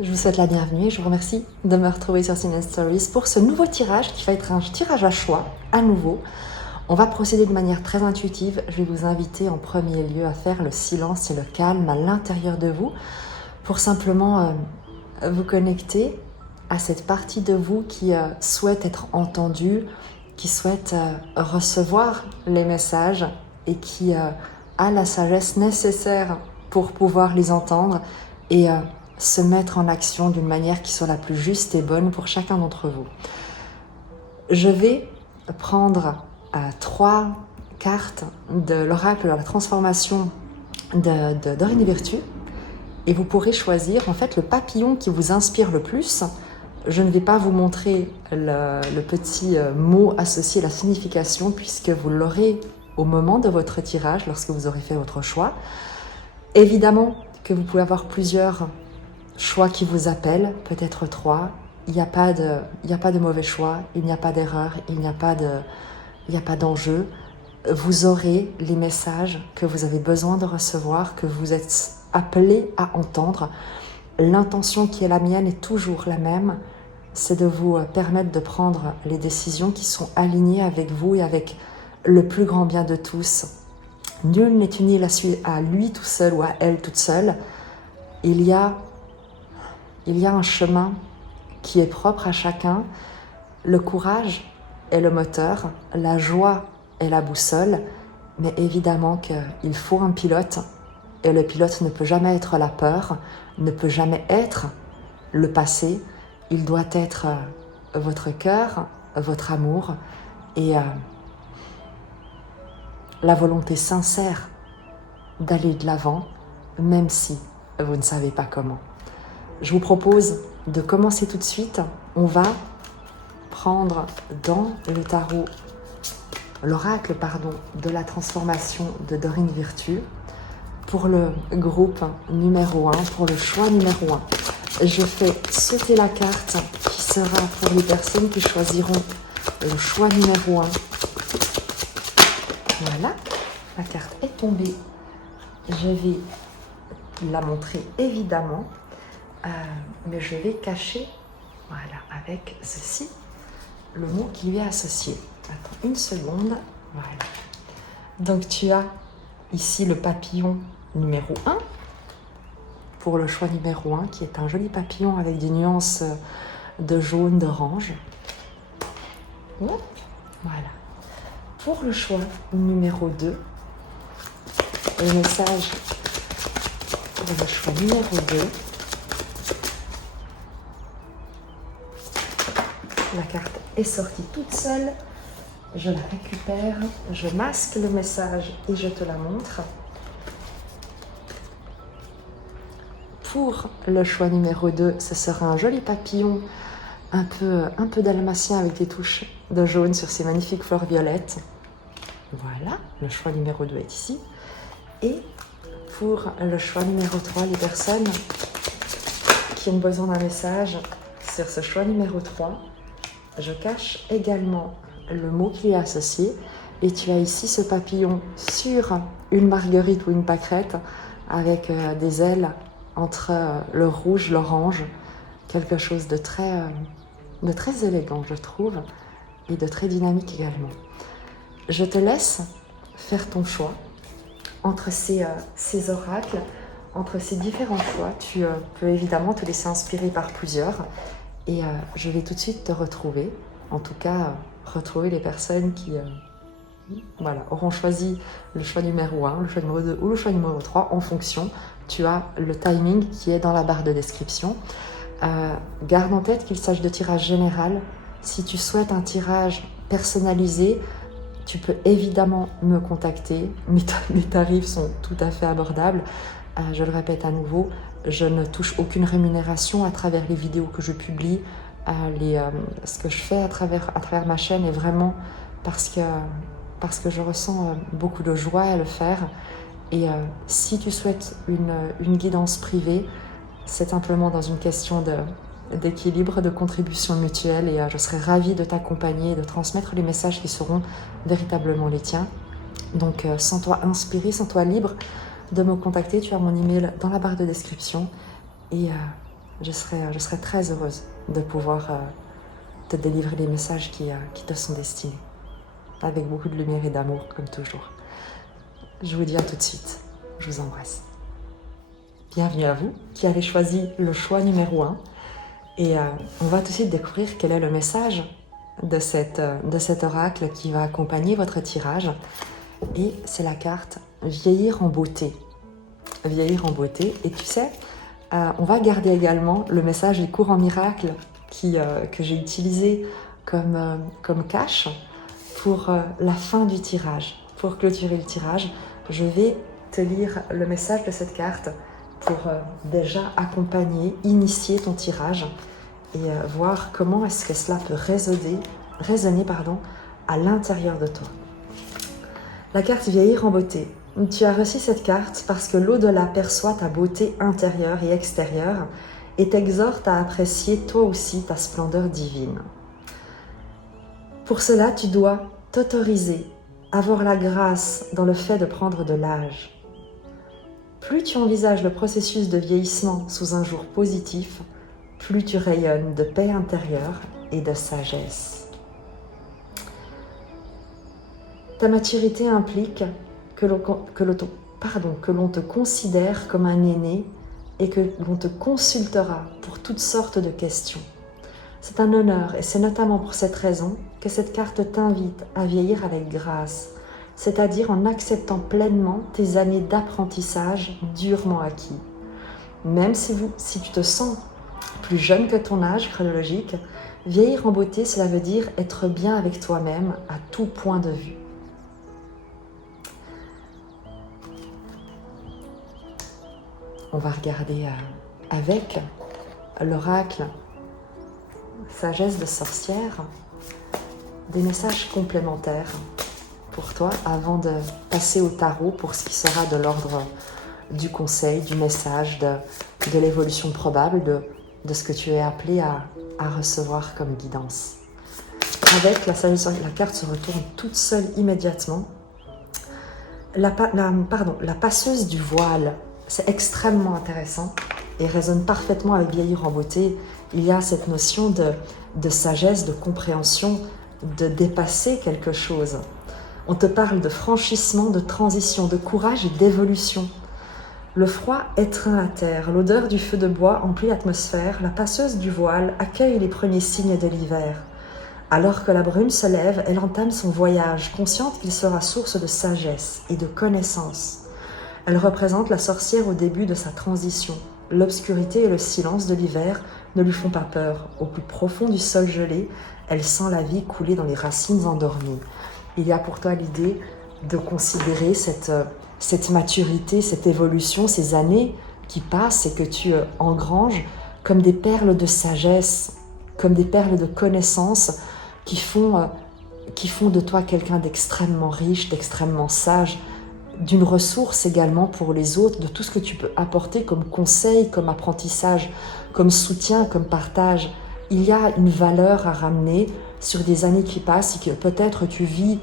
Je vous souhaite la bienvenue et je vous remercie de me retrouver sur Cine Stories pour ce nouveau tirage qui va être un tirage à choix à nouveau. On va procéder de manière très intuitive. Je vais vous inviter en premier lieu à faire le silence et le calme à l'intérieur de vous pour simplement vous connecter à cette partie de vous qui souhaite être entendue, qui souhaite recevoir les messages et qui a la sagesse nécessaire pour pouvoir les entendre et se mettre en action d'une manière qui soit la plus juste et bonne pour chacun d'entre vous. Je vais prendre 3 cartes de l'oracle de la transformation de Dorine Virtue et vous pourrez choisir en fait le papillon qui vous inspire le plus. Je ne vais pas vous montrer le petit mot associé à la signification puisque vous l'aurez au moment de votre tirage lorsque vous aurez fait votre choix. Évidemment que vous pouvez avoir plusieurs choix qui vous appellent, peut-être 3. Il n'y a pas de mauvais choix, il n'y a pas d'erreur, il n'y a pas d'enjeu. Vous aurez les messages que vous avez besoin de recevoir, que vous êtes appelé à entendre. L'intention qui est la mienne est toujours la même, c'est de vous permettre de prendre les décisions qui sont alignées avec vous et avec le plus grand bien de tous. Nul n'est uni à lui tout seul ou à elle toute seule. Il y a un chemin qui est propre à chacun. Le courage est le moteur, la joie est la boussole, mais évidemment qu'il faut un pilote et le pilote ne peut jamais être la peur, ne peut jamais être le passé. Il doit être votre cœur, votre amour et la volonté sincère d'aller de l'avant, même si vous ne savez pas comment. Je vous propose de commencer tout de suite. On va prendre dans le tarot, l'oracle de la transformation de Dorine Virtue pour le groupe numéro 1, pour le choix numéro 1. Je fais sauter la carte qui sera pour les personnes qui choisiront le choix numéro 1. Voilà, la carte est tombée. Je vais la montrer évidemment. Mais je vais cacher, voilà, avec ceci, le mot qui lui est associé. Attends une seconde, voilà. Donc tu as ici le papillon numéro 1, pour le choix numéro 1, qui est un joli papillon avec des nuances de jaune, d'orange. Voilà. Pour le choix numéro 2, le message pour le choix numéro 2, la carte est sortie toute seule, je la récupère, je masque le message et je te la montre. Pour le choix numéro 2, ce sera un joli papillon, un peu dalmatien avec des touches de jaune sur ces magnifiques fleurs violettes. Voilà, le choix numéro 2 est ici. Et pour le choix numéro 3, les personnes qui ont besoin d'un message sur ce choix numéro 3, je cache également le mot qui est associé et tu as ici ce papillon sur une marguerite ou une pâquerette avec des ailes entre le rouge, l'orange, quelque chose de très élégant je trouve et de très dynamique également. Je te laisse faire ton choix entre ces oracles, entre ces différents choix. Tu peux évidemment te laisser inspirer par plusieurs. Et je vais tout de suite te retrouver, en tout cas retrouver les personnes qui auront choisi le choix numéro 1, le choix numéro 2 ou le choix numéro 3 en fonction. Tu as le timing qui est dans la barre de description. Garde en tête qu'il s'agit de tirage général. Si tu souhaites un tirage personnalisé, tu peux évidemment me contacter. Mes tarifs sont tout à fait abordables. Je le répète à nouveau, je ne touche aucune rémunération à travers les vidéos que je publie. Ce que je fais à travers ma chaîne est vraiment parce que je ressens beaucoup de joie à le faire. Et si tu souhaites une guidance privée, c'est simplement dans une question d'équilibre, de contribution mutuelle et je serai ravie de t'accompagner et de transmettre les messages qui seront véritablement les tiens. Donc sens-toi inspiré, sens-toi libre de me contacter. Tu as mon email dans la barre de description et je serai très heureuse de pouvoir te délivrer les messages qui te sont destinés. Avec beaucoup de lumière et d'amour, comme toujours. Je vous dis à tout de suite. Je vous embrasse. Bienvenue à vous qui avez choisi le choix numéro 1. Et on va tout de suite découvrir quel est le message de cet oracle qui va accompagner votre tirage. Et c'est la carte Vieillir en beauté. Vieillir en beauté. Et tu sais, on va garder également le message du courant miracle que j'ai utilisé comme cache pour la fin du tirage. Pour clôturer le tirage, je vais te lire le message de cette carte pour déjà accompagner, initier ton tirage et voir comment est-ce que cela peut résonner à l'intérieur de toi. La carte Vieillir en beauté. Tu as reçu cette carte parce que l'au-delà perçoit ta beauté intérieure et extérieure et t'exhorte à apprécier toi aussi ta splendeur divine. Pour cela, tu dois t'autoriser à avoir la grâce dans le fait de prendre de l'âge. Plus tu envisages le processus de vieillissement sous un jour positif, plus tu rayonnes de paix intérieure et de sagesse. Ta maturité implique que l'on te considère comme un aîné et que l'on te consultera pour toutes sortes de questions. C'est un honneur et c'est notamment pour cette raison que cette carte t'invite à vieillir avec grâce, c'est-à-dire en acceptant pleinement tes années d'apprentissage durement acquis. Même si tu te sens plus jeune que ton âge chronologique, vieillir en beauté, cela veut dire être bien avec toi-même à tout point de vue. On va regarder avec l'oracle Sagesse de sorcière des messages complémentaires pour toi avant de passer au tarot pour ce qui sera de l'ordre du conseil, du message, de l'évolution probable, de ce que tu es appelé à recevoir comme guidance. Avec la carte se retourne toute seule immédiatement. La passeuse du voile, c'est extrêmement intéressant et résonne parfaitement avec Vieillir en beauté. Il y a cette notion de sagesse, de compréhension, de dépasser quelque chose. On te parle de franchissement, de transition, de courage et d'évolution. Le froid étreint la terre, l'odeur du feu de bois emplit l'atmosphère, la passeuse du voile accueille les premiers signes de l'hiver. Alors que la brume se lève, elle entame son voyage, consciente qu'il sera source de sagesse et de connaissance. Elle représente la sorcière au début de sa transition. L'obscurité et le silence de l'hiver ne lui font pas peur. Au plus profond du sol gelé, elle sent la vie couler dans les racines endormies. Il y a pour toi l'idée de considérer cette maturité, cette évolution, ces années qui passent et que tu engranges comme des perles de sagesse, comme des perles de connaissance qui font de toi quelqu'un d'extrêmement riche, d'extrêmement sage, d'une ressource également pour les autres, de tout ce que tu peux apporter comme conseil, comme apprentissage, comme soutien, comme partage. Il y a une valeur à ramener sur des années qui passent et que peut-être tu vis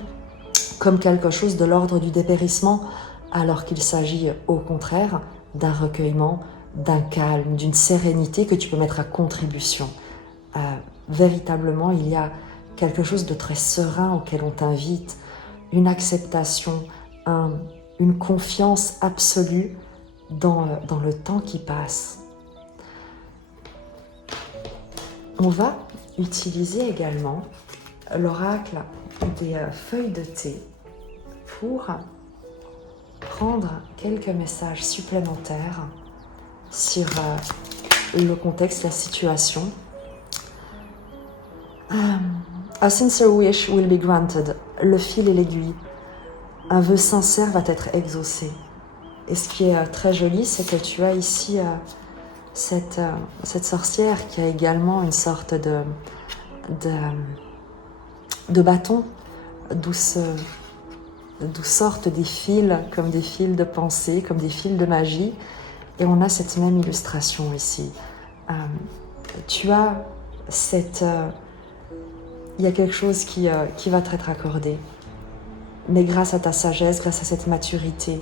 comme quelque chose de l'ordre du dépérissement, alors qu'il s'agit au contraire d'un recueillement, d'un calme, d'une sérénité que tu peux mettre à contribution. Véritablement, il y a quelque chose de très serein auquel on t'invite, une acceptation, une confiance absolue dans le temps qui passe. On va utiliser également l'oracle des feuilles de thé pour prendre quelques messages supplémentaires sur le contexte, la situation. A sincere wish will be granted. Le fil et l'aiguille. Un vœu sincère va être exaucé. Et ce qui est très joli, c'est que tu as ici cette sorcière qui a également une sorte de bâton, d'où sortent des fils, comme des fils de pensée, comme des fils de magie. Et on a cette même illustration ici. tu as il y a quelque chose qui va t'être accordé. Mais grâce à ta sagesse, grâce à cette maturité,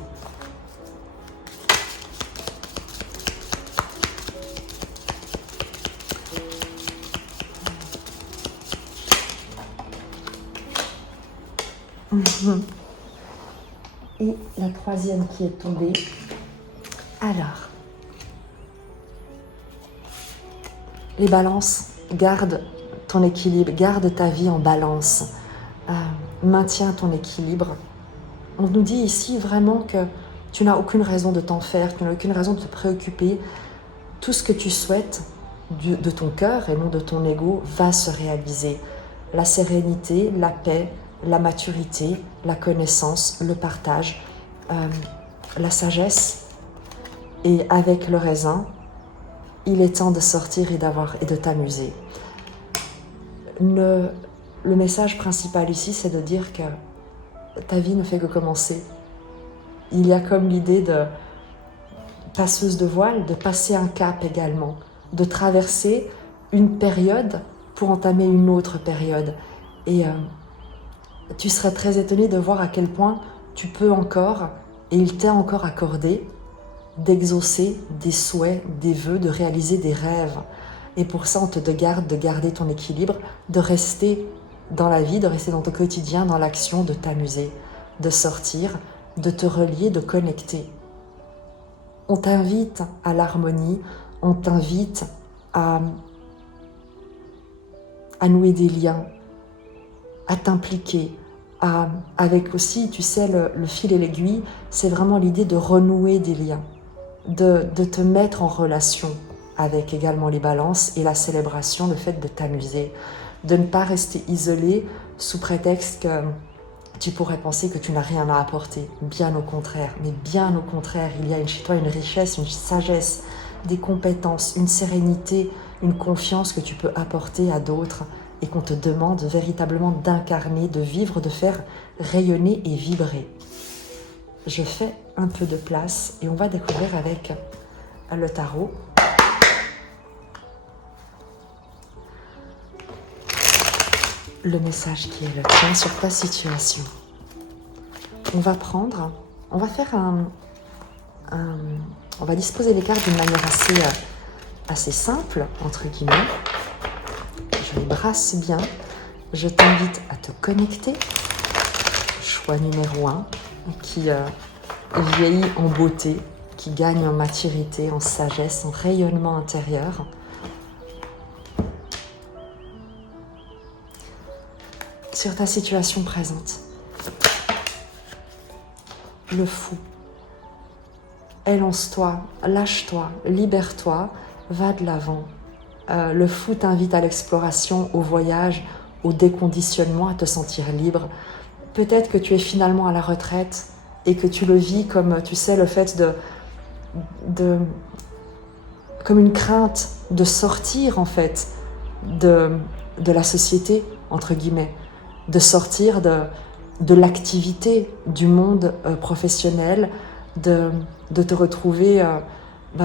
et la troisième qui est tombée. Alors, les balances, garde ton équilibre, garde ta vie en balance, maintiens ton équilibre. On nous dit ici vraiment que tu n'as aucune raison de t'en faire, tu n'as aucune raison de te préoccuper. Tout ce que tu souhaites de ton cœur et non de ton ego va se réaliser. La sérénité, la paix, la maturité, la connaissance, le partage, la sagesse. Et avec le raisin, il est temps de sortir et de t'amuser. Le message principal ici, c'est de dire que ta vie ne fait que commencer. Il y a comme l'idée de passeuse de voile, de passer un cap également, de traverser une période pour entamer une autre période. Et tu serais très étonné de voir à quel point tu peux encore, et il t'est encore accordé, d'exaucer des souhaits, des vœux, de réaliser des rêves. Et pour ça, on te garde de garder ton équilibre, de rester dans la vie, de rester dans ton quotidien, dans l'action, de t'amuser, de sortir, de te relier, de connecter. On t'invite à l'harmonie, on t'invite à nouer des liens, à t'impliquer, avec aussi, tu sais, le fil et l'aiguille, c'est vraiment l'idée de renouer des liens, de te mettre en relation avec également les balances et la célébration, le fait de t'amuser, de ne pas rester isolé sous prétexte que tu pourrais penser que tu n'as rien à apporter. Bien au contraire, mais bien au contraire, il y a chez toi une richesse, une sagesse, des compétences, une sérénité, une confiance que tu peux apporter à d'autres et qu'on te demande véritablement d'incarner, de vivre, de faire rayonner et vibrer. Je fais un peu de place et on va découvrir avec le tarot. Le message qui est le tien sur ta situation. On va faire on va disposer les cartes d'une manière assez simple, entre guillemets. Je les brasse bien. Je t'invite à te connecter. Choix numéro 1, qui vieillit en beauté, qui gagne en maturité, en sagesse, en rayonnement intérieur. Sur ta situation présente, le fou. Élance-toi, lâche-toi, libère-toi, va de l'avant. Le fou t'invite à l'exploration, au voyage, au déconditionnement, à te sentir libre. Peut-être que tu es finalement à la retraite et que tu le vis comme, tu sais, le fait comme une crainte de sortir en fait de la société, entre guillemets, de sortir de l'activité du monde professionnel, de te retrouver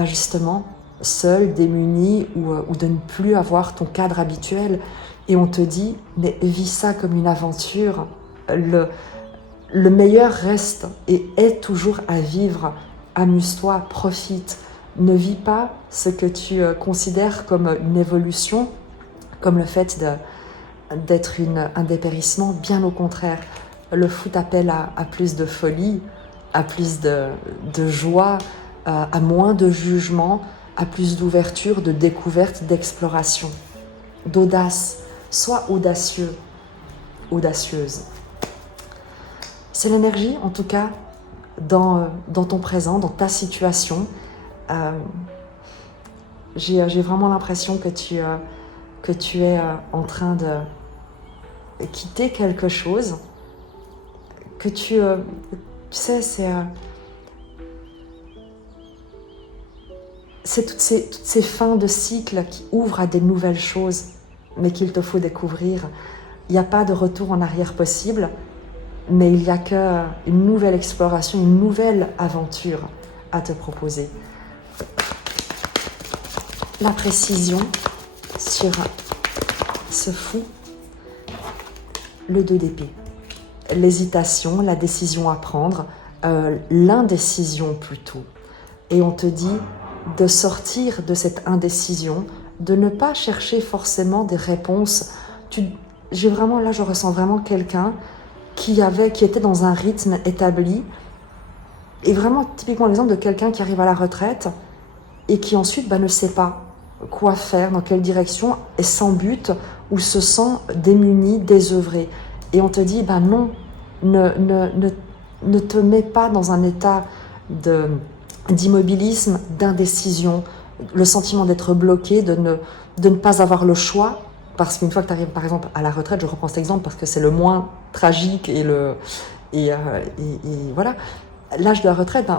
justement seul, démuni ou de ne plus avoir ton cadre habituel. Et on te dit, mais vis ça comme une aventure. Le meilleur reste et est toujours à vivre. Amuse-toi, profite. Ne vis pas ce que tu considères comme une évolution, comme le fait d'être un dépérissement. Bien au contraire, le fou t'appelle à plus de folie, à plus de joie, à moins de jugement, à plus d'ouverture, de découverte, d'exploration, d'audace. Sois audacieux, audacieuse. C'est l'énergie, en tout cas, dans ton présent, dans ta situation. J'ai vraiment l'impression que tu es en train de quitter quelque chose, que tu sais, c'est toutes ces fins de cycle qui ouvrent à des nouvelles choses, mais qu'il te faut découvrir. Il n'y a pas de retour en arrière possible, mais il n'y a qu'une nouvelle exploration, une nouvelle aventure à te proposer. La précision sur ce fou, le 2 d'épée. L'hésitation, la décision à prendre, l'indécision plutôt. Et on te dit de sortir de cette indécision, de ne pas chercher forcément des réponses. Là, je ressens vraiment quelqu'un qui était dans un rythme établi, et vraiment typiquement l'exemple de quelqu'un qui arrive à la retraite et qui ensuite ne sait pas quoi faire, dans quelle direction, est sans but ou se sent démuni, désœuvré. Et on te dit, non, ne te mets pas dans un état d'immobilisme, d'indécision, le sentiment d'être bloqué, de ne pas avoir le choix. Parce qu'une fois que tu arrives par exemple à la retraite, je reprends cet exemple parce que c'est le moins tragique et voilà. L'âge de la retraite,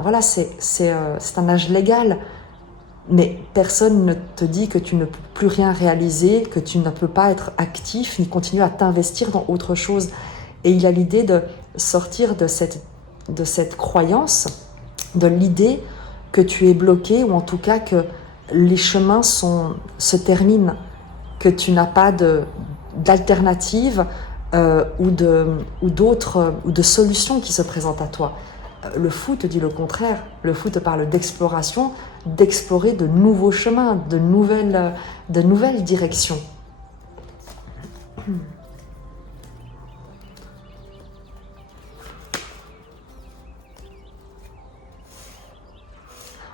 c'est un âge légal. Mais personne ne te dit que tu ne peux plus rien réaliser, que tu ne peux pas être actif ni continuer à t'investir dans autre chose. Et il y a l'idée de sortir de cette croyance, de l'idée que tu es bloqué, ou en tout cas que les chemins se terminent, que tu n'as pas d'alternative ou de solutions qui se présentent à toi. Le fou te dit le contraire. Le fou te parle d'exploration, d'explorer de nouveaux chemins, de nouvelles directions.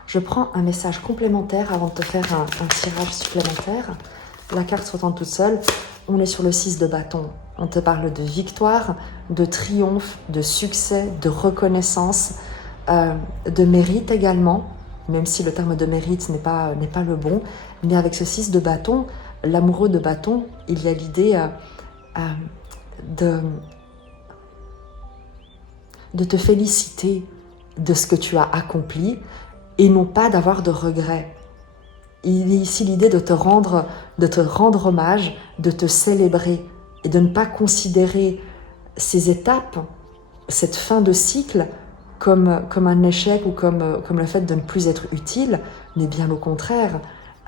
Je prends un message complémentaire avant de te faire un tirage supplémentaire. La carte se tente toute seule. On est sur le 6 de bâton. On te parle de victoire, de triomphe, de succès, de reconnaissance, de mérite également, même si le terme de mérite n'est pas le bon. Mais avec ce 6 de bâton, l'amoureux de bâton, il y a l'idée de te féliciter de ce que tu as accompli et non pas d'avoir de regrets. Il est ici l'idée de te rendre hommage, de te célébrer et de ne pas considérer ces étapes, cette fin de cycle, comme un échec ou comme le fait de ne plus être utile, mais bien au contraire,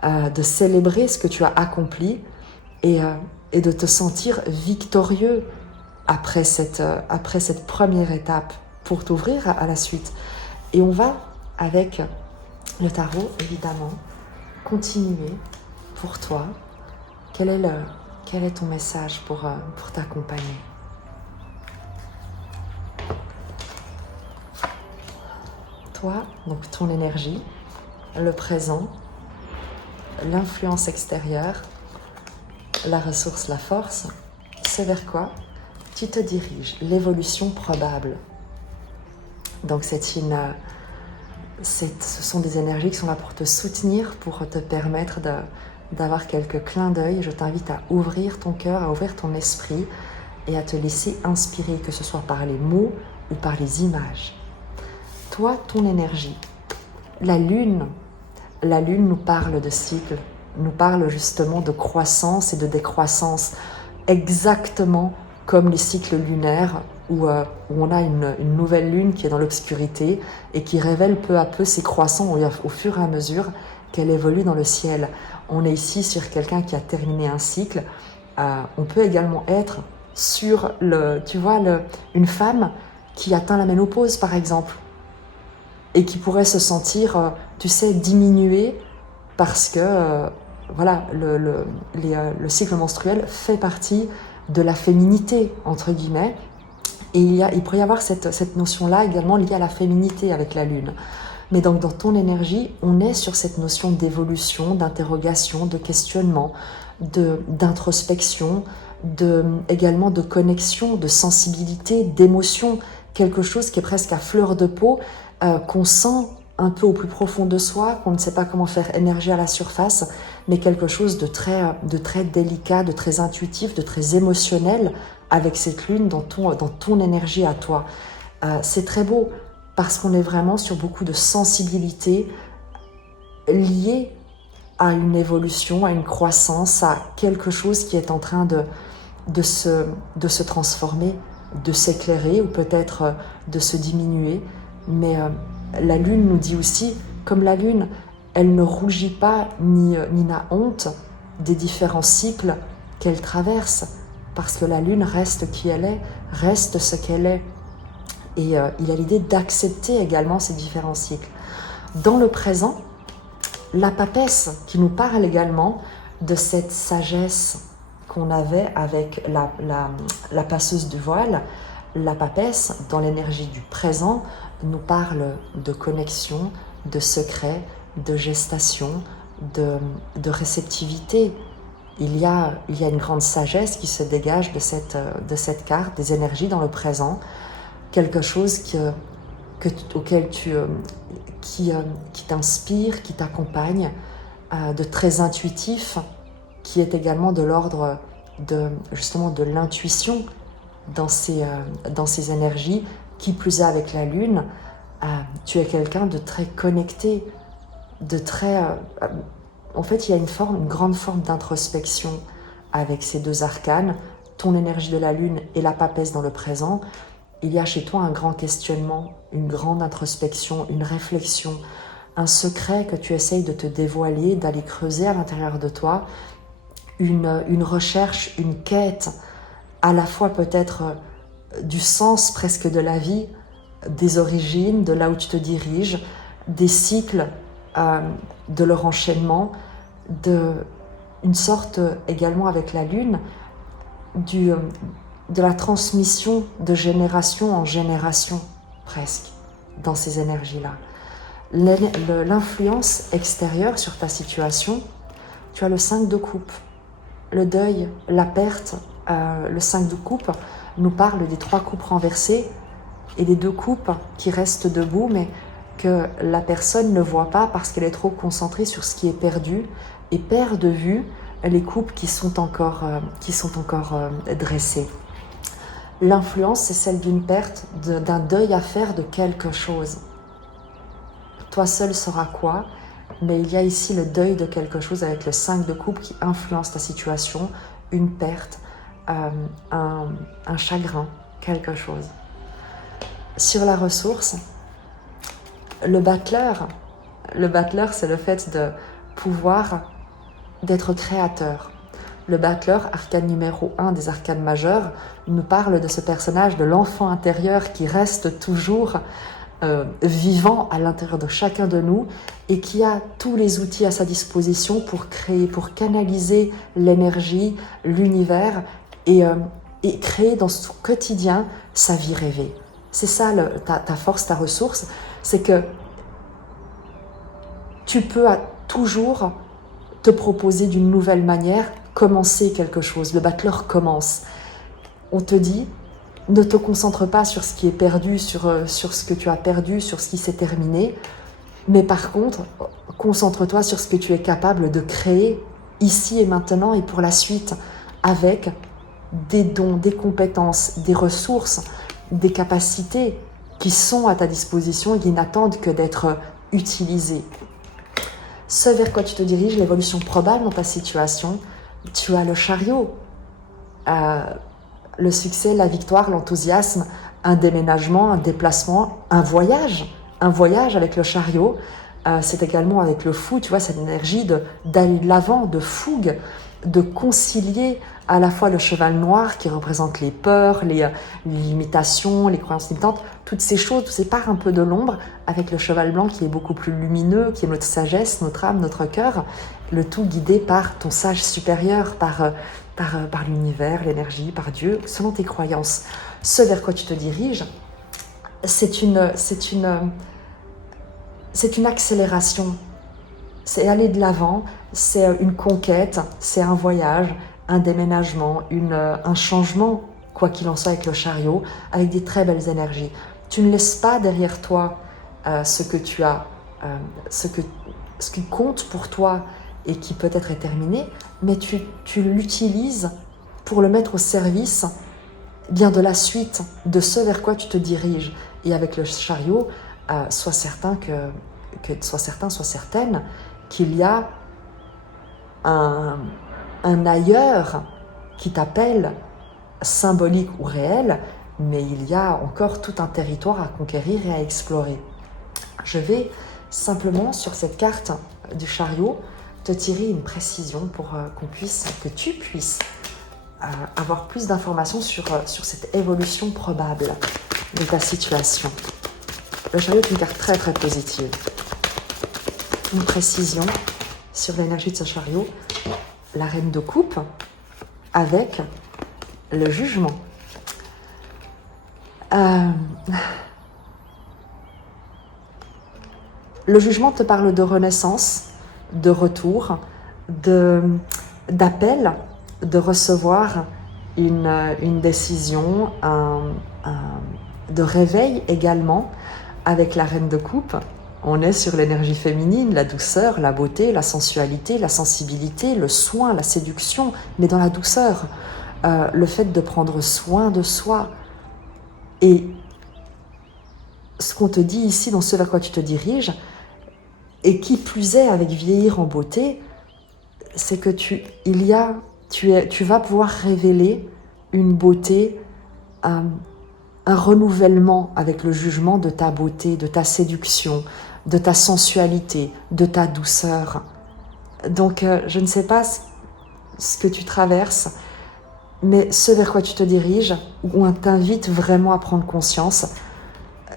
de célébrer ce que tu as accompli et de te sentir victorieux après cette première étape pour t'ouvrir à la suite. Et on va, avec le tarot, évidemment, continuer pour toi. Quel est ton message pour t'accompagner? Toi, donc ton énergie, le présent, l'influence extérieure, la ressource, la force, c'est vers quoi tu te diriges, l'évolution probable. Donc ce sont des énergies qui sont là pour te soutenir, pour te permettre d'avoir quelques clins d'œil. Je t'invite à ouvrir ton cœur, à ouvrir ton esprit et à te laisser inspirer, que ce soit par les mots ou par les images. Toi, ton énergie, la lune nous parle de cycle, nous parle justement de croissance et de décroissance, exactement comme les cycles lunaires où on a une nouvelle lune qui est dans l'obscurité et qui révèle peu à peu ses croissants au fur et à mesure qu'elle évolue dans le ciel. On est ici sur quelqu'un qui a terminé un cycle. On peut également être sur une femme qui atteint la ménopause, par exemple, et qui pourrait se sentir, diminuée parce que le cycle menstruel fait partie de la féminité, entre guillemets. Et il pourrait y avoir cette notion-là également liée à la féminité avec la lune. Mais donc dans ton énergie, on est sur cette notion d'évolution, d'interrogation, de questionnement, d'introspection, également de connexion, de sensibilité, d'émotion, quelque chose qui est presque à fleur de peau, qu'on sent un peu au plus profond de soi, qu'on ne sait pas comment faire émerger à la surface, mais quelque chose de très délicat, de très intuitif, de très émotionnel avec cette lune dans ton énergie à toi. C'est très beau parce qu'on est vraiment sur beaucoup de sensibilité liée à une évolution, à une croissance, à quelque chose qui est en train de se transformer, de s'éclairer ou peut-être de se diminuer. Mais la lune nous dit aussi, comme la lune, elle ne rougit pas ni n'a honte des différents cycles qu'elle traverse, parce que la Lune reste qui elle est, reste ce qu'elle est. Et il a l'idée d'accepter également ces différents cycles. Dans le présent, la papesse qui nous parle également de cette sagesse qu'on avait avec la passeuse du voile, la papesse, dans l'énergie du présent, nous parle de connexion, de secret, de gestation, de réceptivité. Il y a une grande sagesse qui se dégage de cette carte, des énergies dans le présent, quelque chose auquel qui t'inspire, qui t'accompagne, de très intuitif, qui est également de l'ordre justement de l'intuition dans ces énergies, qui plus est avec la Lune. Tu es quelqu'un de très connecté, de très... en fait, il y a une grande forme d'introspection avec ces deux arcanes, ton énergie de la Lune et la papesse dans le présent. Il y a chez toi un grand questionnement, une grande introspection, une réflexion, un secret que tu essayes de te dévoiler, d'aller creuser à l'intérieur de toi, une recherche, une quête, à la fois peut-être du sens presque de la vie, des origines, de là où tu te diriges, des cycles, de leur enchaînement, une sorte également avec la Lune, de la transmission de génération en génération, presque, dans ces énergies-là. L'influence extérieure sur ta situation, tu as le 5 de coupe, le deuil, la perte. Le 5 de coupe nous parle des 3 coupes renversées et des 2 coupes qui restent debout, mais que la personne ne voit pas parce qu'elle est trop concentrée sur ce qui est perdu et perd de vue les coupes qui sont encore dressées. L'influence, c'est celle d'une perte, d'un deuil à faire de quelque chose. Toi seul sauras quoi, mais il y a ici le deuil de quelque chose avec le 5 de coupe qui influence ta situation, une perte, un chagrin, quelque chose. Sur la ressource, le battleur, c'est le fait de pouvoir d'être créateur. Le battleur, arcane numéro 1 des arcanes majeures, nous parle de ce personnage, de l'enfant intérieur qui reste toujours vivant à l'intérieur de chacun de nous et qui a tous les outils à sa disposition pour créer, pour canaliser l'énergie, l'univers et créer dans son quotidien sa vie rêvée. C'est ça ta force, ta ressource, c'est que tu peux toujours te proposer d'une nouvelle manière, commencer quelque chose. Le battleur commence. On te dit, ne te concentre pas sur ce qui est perdu, sur ce que tu as perdu, sur ce qui s'est terminé, mais par contre, concentre-toi sur ce que tu es capable de créer ici et maintenant et pour la suite, avec des dons, des compétences, des ressources, des capacités qui sont à ta disposition et qui n'attendent que d'être utilisées. Ce vers quoi tu te diriges, l'évolution probable dans ta situation, tu as le chariot, le succès, la victoire, l'enthousiasme, un déménagement, un déplacement, un voyage avec le chariot. C'est également avec le fou, tu vois, cette énergie d'aller de l'avant, de fougue, de concilier à la fois le cheval noir qui représente les peurs, les limitations, les croyances limitantes, toutes ces choses, toutes ces parts un peu de l'ombre, avec le cheval blanc qui est beaucoup plus lumineux, qui est notre sagesse, notre âme, notre cœur, le tout guidé par ton sage supérieur, par l'univers, l'énergie, par Dieu, selon tes croyances. Ce vers quoi tu te diriges, c'est une accélération, c'est aller de l'avant, c'est une conquête, c'est un voyage, un déménagement, un changement, quoi qu'il en soit avec le chariot, avec des très belles énergies. Tu ne laisses pas derrière toi ce que tu as, ce qui compte pour toi et qui peut-être est terminé, mais tu l'utilises pour le mettre au service bien de la suite, de ce vers quoi tu te diriges. Et avec le chariot, sois certain, sois certaine qu'il y a un ailleurs qui t'appelle, symbolique ou réel, mais il y a encore tout un territoire à conquérir et à explorer. Je vais simplement, sur cette carte du chariot, te tirer une précision pour que tu puisses avoir plus d'informations sur cette évolution probable de ta situation. Le chariot est une carte très très positive. Une précision sur l'énergie de ce chariot, la reine de coupe avec le jugement. Le jugement te parle de renaissance, de retour, d'appel, de recevoir une décision, de réveil également avec la reine de coupe. On est sur l'énergie féminine, la douceur, la beauté, la sensualité, la sensibilité, le soin, la séduction, mais dans la douceur. Le fait de prendre soin de soi. Et ce qu'on te dit ici, dans ce vers quoi tu te diriges, et qui plus est avec vieillir en beauté, c'est que tu vas pouvoir révéler une beauté, un renouvellement avec le jugement de ta beauté, de ta séduction, de ta sensualité, de ta douceur. Donc, je ne sais pas ce que tu traverses, mais ce vers quoi tu te diriges, où on t'invite vraiment à prendre conscience,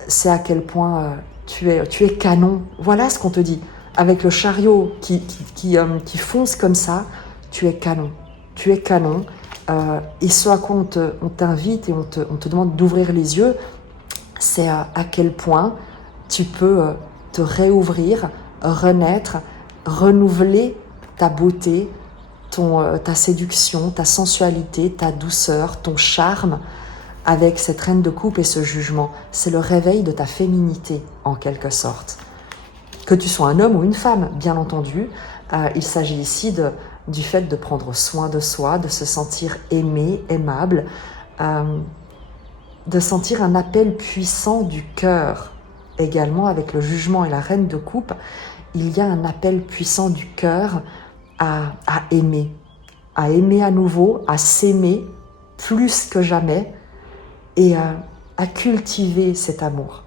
c'est à quel point tu es canon. Voilà ce qu'on te dit. Avec le chariot qui fonce comme ça, tu es canon. Tu es canon. Et ce à quoi on t'invite et on te demande d'ouvrir les yeux, c'est à quel point tu peux te réouvrir, renaître, renouveler ta beauté, ta séduction, ta sensualité, ta douceur, ton charme, avec cette reine de coupe et ce jugement. C'est le réveil de ta féminité, en quelque sorte. Que tu sois un homme ou une femme, bien entendu, il s'agit ici du fait de prendre soin de soi, de se sentir aimé, aimable, de sentir un appel puissant du cœur. Également, avec le jugement et la reine de coupe, il y a un appel puissant du cœur à aimer à nouveau, à s'aimer plus que jamais et à cultiver cet amour.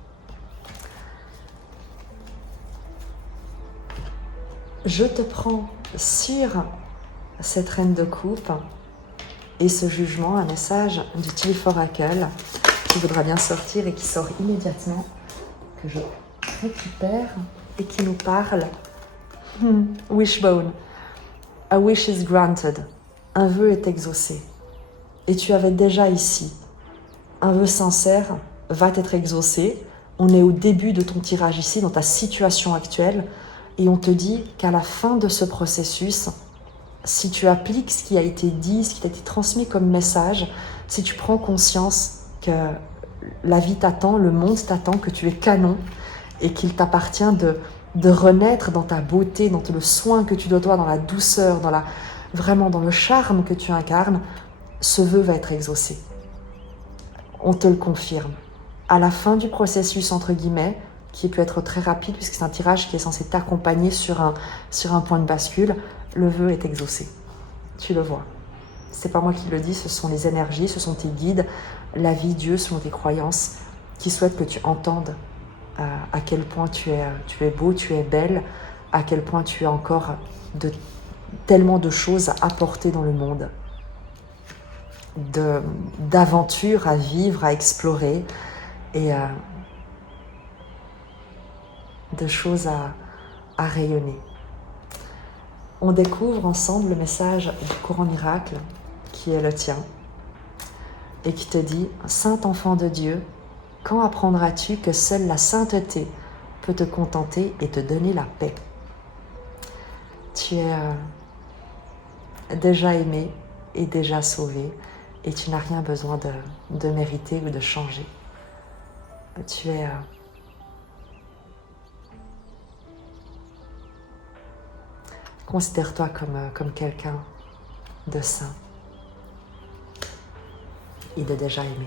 Je te prends sur cette reine de coupe et ce jugement, un message du Chief Oracle qui voudra bien sortir et qui sort immédiatement, que je récupère et qui nous parle. Wishbone. A wish is granted. Un vœu est exaucé. Et tu avais déjà ici. Un vœu sincère va être exaucé. On est au début de ton tirage ici, dans ta situation actuelle. Et on te dit qu'à la fin de ce processus, si tu appliques ce qui a été dit, ce qui t'a été transmis comme message, si tu prends conscience que la vie t'attend, le monde t'attend, que tu es canon et qu'il t'appartient de renaître dans ta beauté, dans le soin que tu dois, dans la douceur, vraiment dans le charme que tu incarnes, ce vœu va être exaucé. On te le confirme. À la fin du processus, entre guillemets, qui peut être très rapide, puisque c'est un tirage qui est censé t'accompagner sur un point de bascule, le vœu est exaucé. Tu le vois. C'est pas moi qui le dis, ce sont les énergies, ce sont tes guides, la vie, Dieu, selon tes croyances, qui souhaitent que tu entendes à quel point tu es beau, tu es belle, à quel point tu as encore tellement de choses à apporter dans le monde, d'aventures à vivre, à explorer, et de choses à rayonner. On découvre ensemble le message du courant miracle qui est le tien et qui te dit « Saint enfant de Dieu, quand apprendras-tu que seule la sainteté peut te contenter et te donner la paix ?» Tu es déjà aimé et déjà sauvé et tu n'as rien besoin de mériter ou de changer. Tu es... Considère-toi comme quelqu'un de saint et de déjà aimé.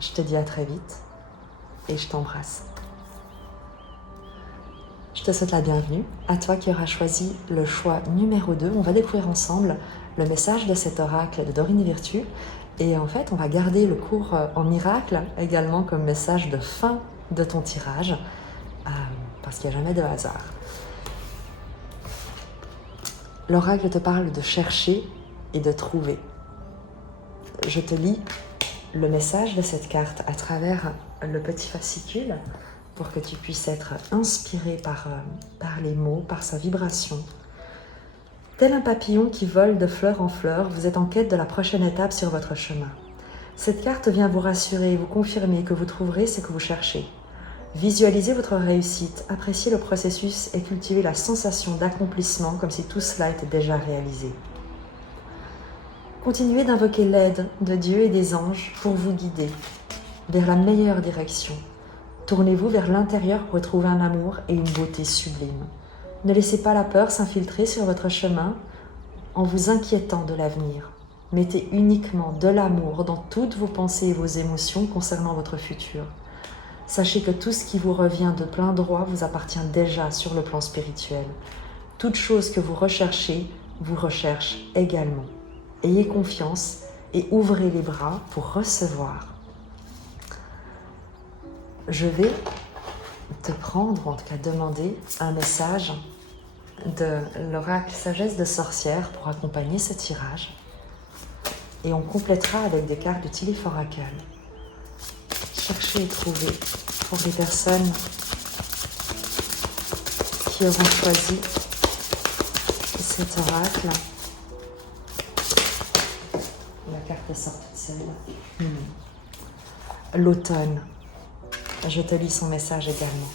Je te dis à très vite et je t'embrasse. Je te souhaite la bienvenue à toi qui auras choisi le choix numéro 2. On va découvrir ensemble le message de cet oracle de Dorine Virtue. Et en fait, on va garder le cours en miracle également comme message de fin de ton tirage, parce qu'il n'y a jamais de hasard. L'oracle te parle de chercher et de trouver. Je te lis le message de cette carte à travers le petit fascicule pour que tu puisses être inspiré par les mots, par sa vibration. Tel un papillon qui vole de fleur en fleur, vous êtes en quête de la prochaine étape sur votre chemin. Cette carte vient vous rassurer et vous confirmer que vous trouverez ce que vous cherchez. Visualisez votre réussite, appréciez le processus et cultivez la sensation d'accomplissement comme si tout cela était déjà réalisé. Continuez d'invoquer l'aide de Dieu et des anges pour vous guider vers la meilleure direction. Tournez-vous vers l'intérieur pour trouver un amour et une beauté sublime. Ne laissez pas la peur s'infiltrer sur votre chemin en vous inquiétant de l'avenir. Mettez uniquement de l'amour dans toutes vos pensées et vos émotions concernant votre futur. Sachez que tout ce qui vous revient de plein droit vous appartient déjà sur le plan spirituel. Toute chose que vous recherchez vous recherche également. Ayez confiance et ouvrez les bras pour recevoir. Je vais te prendre, ou en tout cas demander, un message de l'oracle Sagesse de Sorcière pour accompagner ce tirage. Et on complétera avec des cartes du Tiliph Oracle. Cherchez et trouvez pour les personnes qui auront choisi cet oracle. La carte sort toute seule. L'automne. Je te lis son message également.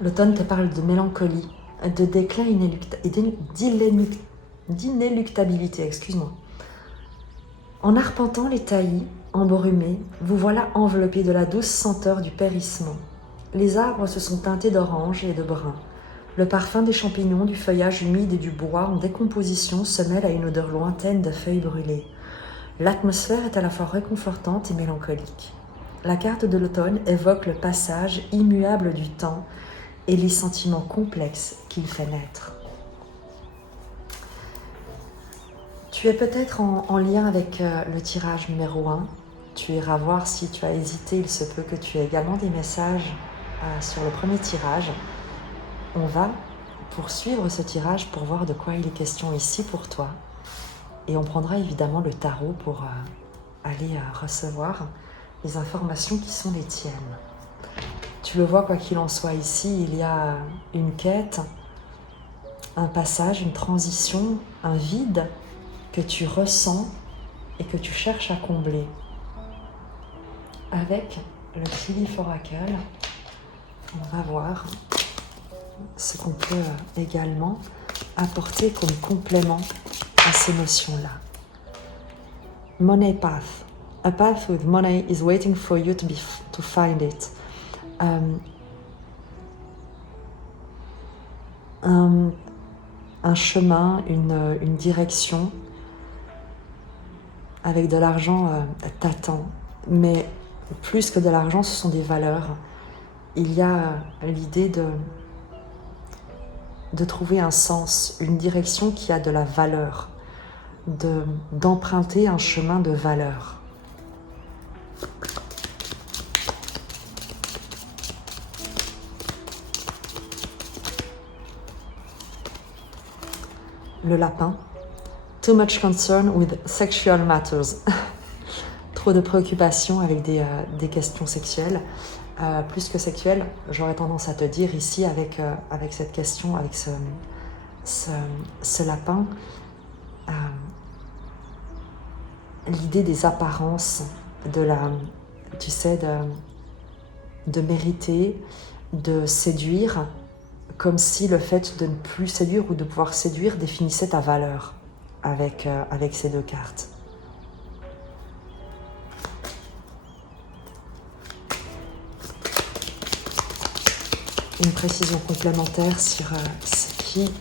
L'automne te parle de mélancolie, de déclin et d'inéluctabilité, excuse-moi. En arpentant les taillis, embrumés, vous voilà enveloppé de la douce senteur du périssement. Les arbres se sont teintés d'orange et de brun. Le parfum des champignons, du feuillage humide et du bois en décomposition se mêle à une odeur lointaine de feuilles brûlées. L'atmosphère est à la fois réconfortante et mélancolique. La carte de l'automne évoque le passage immuable du temps et les sentiments complexes qu'il fait naître. Tu es peut-être en lien avec le tirage numéro 1. Tu iras voir si tu as hésité, il se peut que tu aies également des messages sur le premier tirage. On va poursuivre ce tirage pour voir de quoi il est question ici pour toi. Et on prendra évidemment le tarot pour aller recevoir les informations qui sont les tiennes. Tu le vois, quoi qu'il en soit ici, il y a une quête, un passage, une transition, un vide que tu ressens et que tu cherches à combler. Avec le Tiliph Oracle, on va voir ce qu'on peut également apporter comme complément à ces notions-là. Money path. A path with money is waiting for you to find it. Un chemin, une direction avec de l'argent t'attend. Mais plus que de l'argent, ce sont des valeurs. Il y a l'idée de trouver un sens, une direction qui a de la valeur, d'emprunter un chemin de valeur. Le lapin. Too much concern with sexual matters. Trop de préoccupations avec des questions sexuelles. Plus que sexuelles, j'aurais tendance à te dire ici avec cette question, avec ce lapin, l'idée des apparences, de mériter, de séduire, comme si le fait de ne plus séduire ou de pouvoir séduire définissait ta valeur avec ces deux cartes. Une précision complémentaire sur ce qui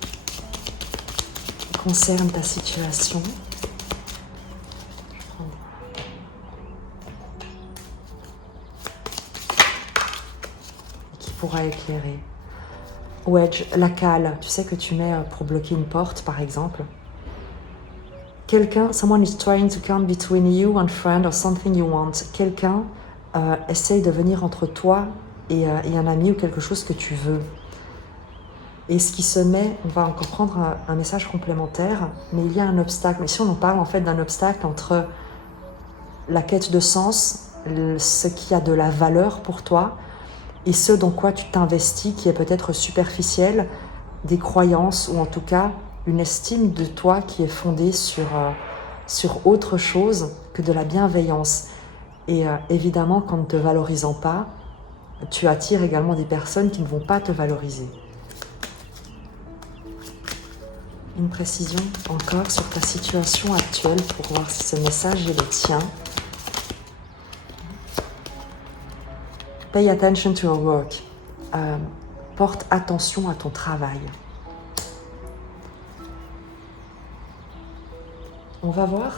concerne ta situation. Qui pourra éclairer. Wedge, la cale, tu sais que tu mets pour bloquer une porte par exemple. someone is trying to come between you and friend or something you want. Quelqu'un essaye de venir entre toi et un ami ou quelque chose que tu veux. Et ce qui se met, on va encore prendre un message complémentaire, mais il y a un obstacle. Ici, on en parle en fait d'un obstacle entre la quête de sens, ce qui a de la valeur pour toi, et ce dans quoi tu t'investis, qui est peut-être superficiel, des croyances, ou en tout cas une estime de toi qui est fondée sur autre chose que de la bienveillance. Et évidemment, qu'en ne te valorisant pas, tu attires également des personnes qui ne vont pas te valoriser. Une précision encore sur ta situation actuelle pour voir si ce message est le tien. Pay attention to your work. Porte attention à ton travail. On va voir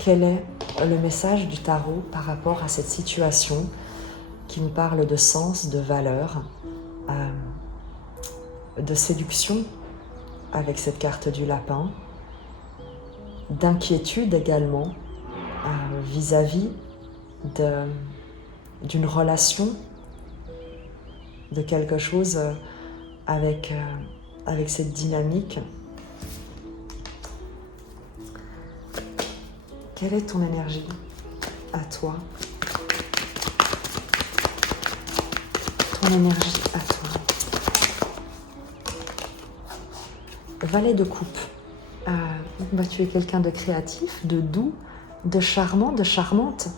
quel est le message du tarot par rapport à cette situation qui nous parle de sens, de valeur, de séduction avec cette carte du lapin, d'inquiétude également vis-à-vis d'une relation, de quelque chose avec cette dynamique. Quelle est ton énergie à toi? Ton énergie à toi. Valet de coupe. Tu es quelqu'un de créatif, de doux, de charmant, de charmante.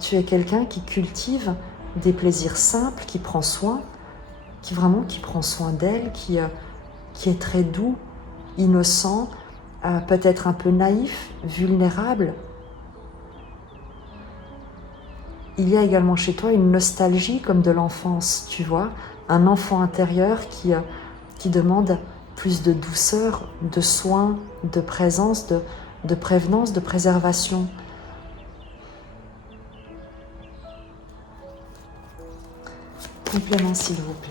Tu es quelqu'un qui cultive des plaisirs simples, qui prend soin, qui prend soin d'elle, qui est très doux, innocent, peut-être un peu naïf, vulnérable. Il y a également chez toi une nostalgie comme de l'enfance, tu vois, un enfant intérieur qui demande plus de douceur, de soins, de présence, de prévenance, de préservation. Complément, s'il vous plaît,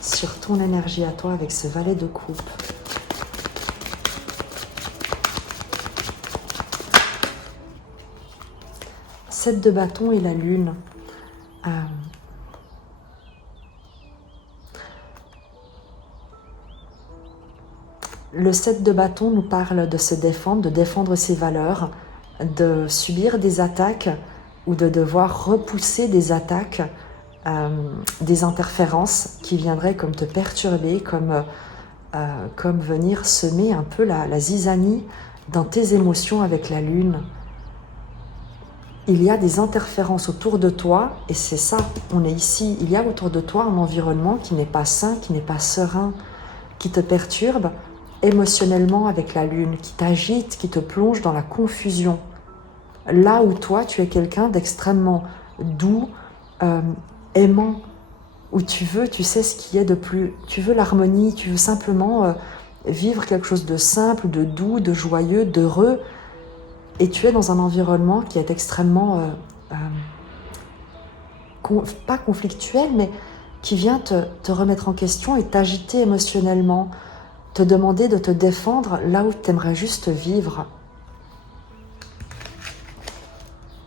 sur ton énergie à toi avec ce valet de coupe. Sept de bâton et la lune. Le 7 de bâton nous parle de se défendre, de défendre ses valeurs, de subir des attaques ou de devoir repousser des attaques, des interférences qui viendraient comme te perturber, comme venir semer un peu la zizanie dans tes émotions avec la lune. Il y a des interférences autour de toi, et c'est ça, on est ici, il y a autour de toi un environnement qui n'est pas sain, qui n'est pas serein, qui te perturbe émotionnellement avec la lune, qui t'agite, qui te plonge dans la confusion. Là où toi, tu es quelqu'un d'extrêmement doux, aimant, où tu sais ce qu'il y a de plus, tu veux l'harmonie, tu veux simplement vivre quelque chose de simple, de doux, de joyeux, d'heureux, et tu es dans un environnement qui est extrêmement, pas conflictuel, mais qui vient te remettre en question et t'agiter émotionnellement, te demander de te défendre là où tu aimerais juste vivre.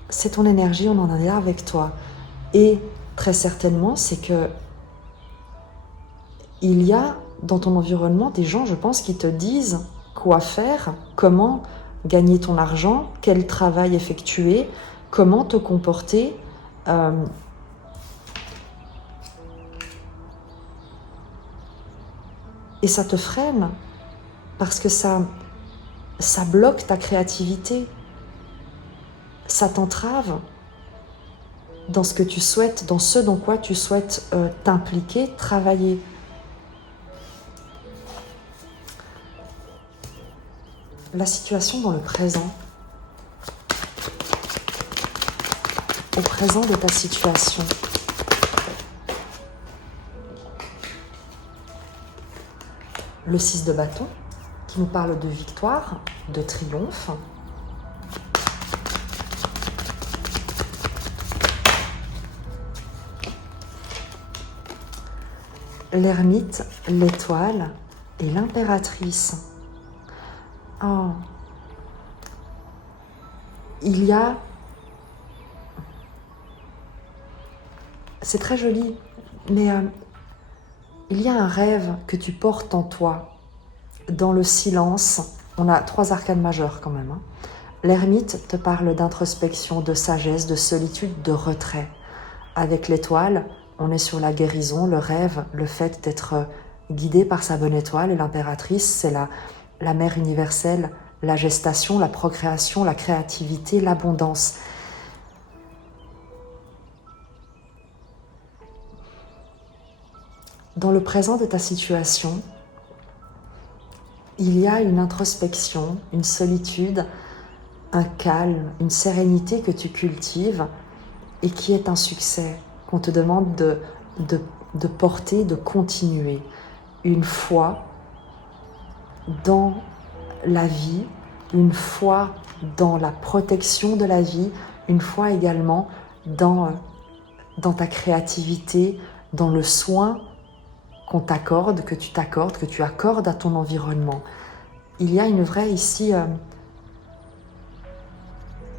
C'est ton énergie, on en est là avec toi. Et très certainement, c'est que il y a dans ton environnement des gens, je pense, qui te disent quoi faire, comment gagner ton argent, quel travail effectuer, comment te comporter. Et ça te freine parce que ça bloque ta créativité, ça t'entrave dans ce que tu souhaites, dans ce dans quoi tu souhaites t'impliquer, travailler. La situation dans le présent, au présent de ta situation. Le 6 de bâton, qui nous parle de victoire, de triomphe. L'ermite, l'étoile et l'impératrice. Oh. Il y a... C'est très joli, mais il y a un rêve que tu portes en toi, dans le silence. On a 3 arcanes majeures quand même. L'ermite te parle d'introspection, de sagesse, de solitude, de retrait. Avec l'étoile, on est sur la guérison, le rêve, le fait d'être guidé par sa bonne étoile. Et l'impératrice, c'est la mère universelle, la gestation, la procréation, la créativité, l'abondance. Dans le présent de ta situation, il y a une introspection, une solitude, un calme, une sérénité que tu cultives et qui est un succès, qu'on te demande de porter, de continuer. Une foi dans la vie, une foi dans la protection de la vie, une foi également dans ta créativité, dans le soin qu'on t'accorde, que tu accordes à ton environnement. Il y a une vraie ici,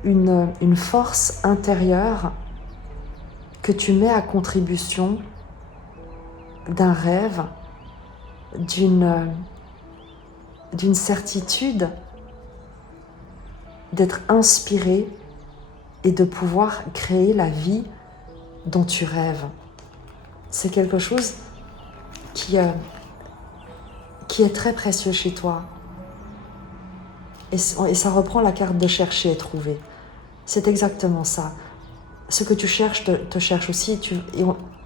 une force intérieure que tu mets à contribution d'un rêve, d'une certitude d'être inspiré et de pouvoir créer la vie dont tu rêves. C'est quelque chose qui est très précieux chez toi. Et ça reprend la carte de chercher et trouver. C'est exactement ça. Ce que tu cherches te cherche aussi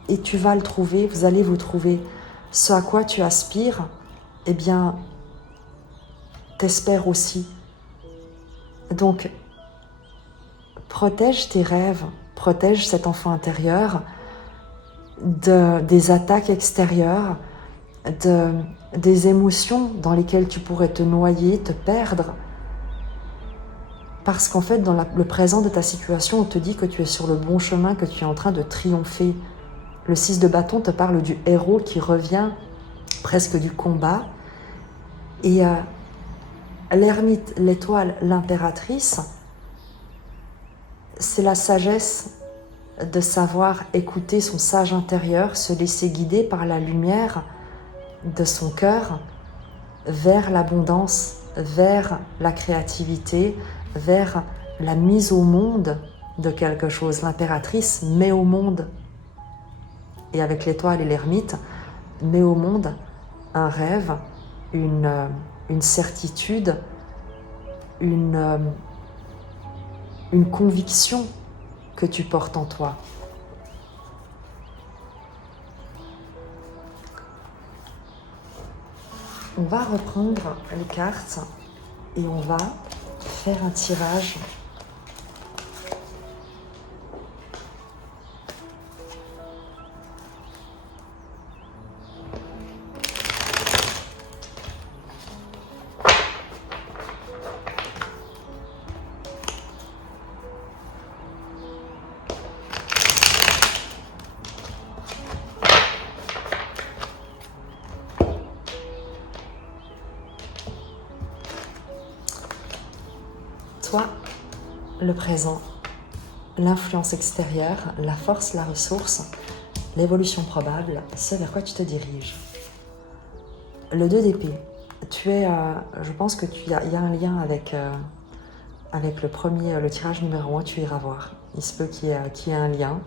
et tu vas le trouver, vous allez vous trouver. Ce à quoi tu aspires, eh bien, t'espères aussi. Donc, protège tes rêves, protège cet enfant intérieur des attaques extérieures, des émotions dans lesquelles tu pourrais te noyer, te perdre. Parce qu'en fait, dans le présent de ta situation, on te dit que tu es sur le bon chemin, que tu es en train de triompher. Le 6 de bâton te parle du héros qui revient presque du combat. Et l'ermite, l'étoile, l'impératrice, c'est la sagesse de savoir écouter son sage intérieur, se laisser guider par la lumière de son cœur vers l'abondance, vers la créativité, vers la mise au monde de quelque chose. L'impératrice met au monde, et avec l'étoile et l'ermite, met au monde un rêve, une certitude, une conviction que tu portes en toi. On va reprendre les cartes et on va faire un tirage . Toi, le présent, l'influence extérieure, la force, la ressource, l'évolution probable, c'est vers quoi tu te diriges. Le 2 d'épée, je pense que il y a un lien avec le tirage numéro 1, tu iras voir. Il se peut qu'il y ait un lien.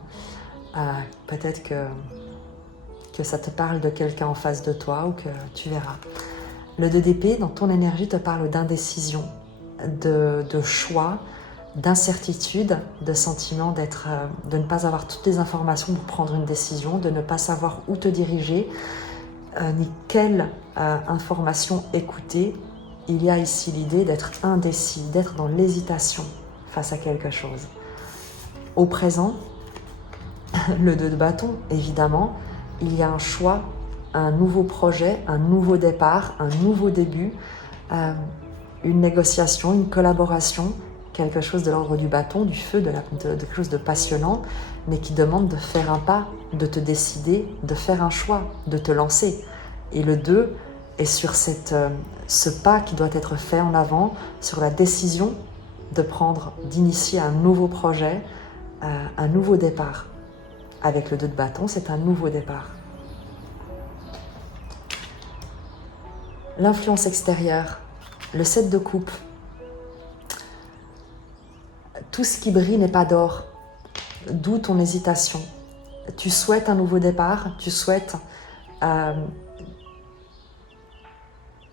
Peut-être que ça te parle de quelqu'un en face de toi ou que tu verras. Le 2 d'épée, dans ton énergie, te parle d'indécision, de choix, d'incertitude, de sentiment de ne pas avoir toutes les informations pour prendre une décision, de ne pas savoir où te diriger, ni quelle information écouter. Il y a ici l'idée d'être indécis, d'être dans l'hésitation face à quelque chose. Au présent, le 2 de bâton, évidemment, il y a un choix, un nouveau projet, un nouveau départ, un nouveau début, une négociation, une collaboration, quelque chose de l'ordre du bâton, du feu, de quelque chose de passionnant, mais qui demande de faire un pas, de te décider, de faire un choix, de te lancer. Et le 2, et sur ce pas qui doit être fait en avant, sur la décision d'initier un nouveau projet, un nouveau départ. Avec le 2 de bâton, c'est un nouveau départ. L'influence extérieure, le 7 de coupe. Tout ce qui brille n'est pas d'or, d'où ton hésitation. Tu souhaites un nouveau départ, tu souhaites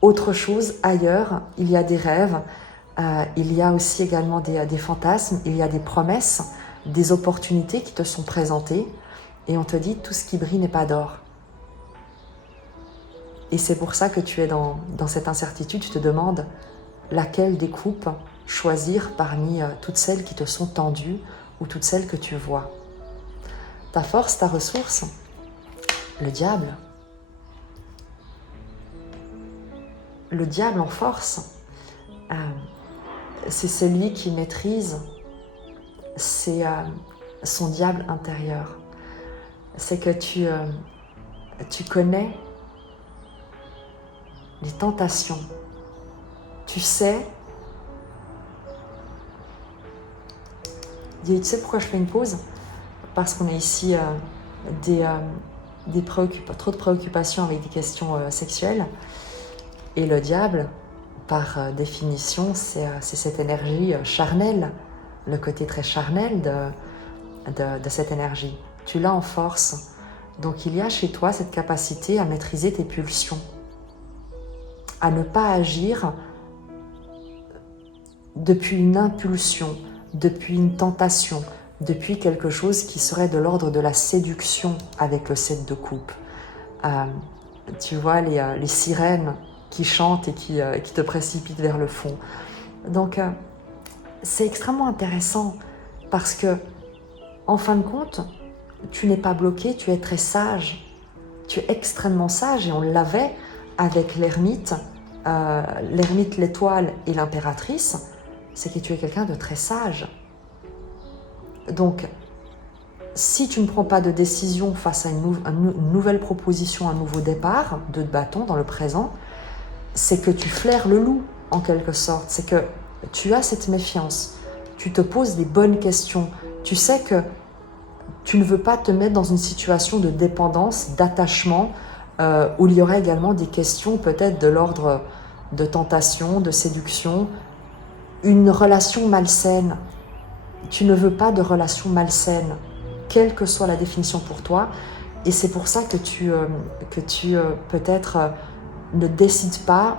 autre chose ailleurs, il y a des rêves, il y a aussi également des fantasmes, il y a des promesses, des opportunités qui te sont présentées et on te dit tout ce qui brille n'est pas d'or. Et c'est pour ça que tu es dans cette incertitude, tu te demandes laquelle des coupes choisir parmi toutes celles qui te sont tendues ou toutes celles que tu vois. Ta force, ta ressource, le diable. Le diable en force, c'est celui qui maîtrise son diable intérieur. C'est que tu connais les tentations. Tu sais pourquoi je fais une pause? Parce qu'on a ici trop de préoccupations avec des questions sexuelles. Et le diable, par définition, c'est cette énergie charnelle, le côté très charnel de cette énergie. Tu l'as en force. Donc il y a chez toi cette capacité à maîtriser tes pulsions, à ne pas agir depuis une impulsion, depuis une tentation, depuis quelque chose qui serait de l'ordre de la séduction avec le 7 de coupe. Tu vois les sirènes qui chantent et qui te précipitent vers le fond. Donc, c'est extrêmement intéressant parce que, en fin de compte, tu n'es pas bloqué, tu es très sage. Tu es extrêmement sage et on l'avait avec l'ermite, l'étoile et l'impératrice, c'est que tu es quelqu'un de très sage. Donc, si tu ne prends pas de décision face à une nouvelle proposition, un nouveau départ, 2 de bâton dans le présent, c'est que tu flaires le loup en quelque sorte, c'est que tu as cette méfiance, tu te poses des bonnes questions, tu sais que tu ne veux pas te mettre dans une situation de dépendance, d'attachement, où il y aurait également des questions peut-être de l'ordre de tentation, de séduction, une relation malsaine. Tu ne veux pas de relation malsaine, quelle que soit la définition pour toi, et c'est pour ça que tu peut-être ne décide pas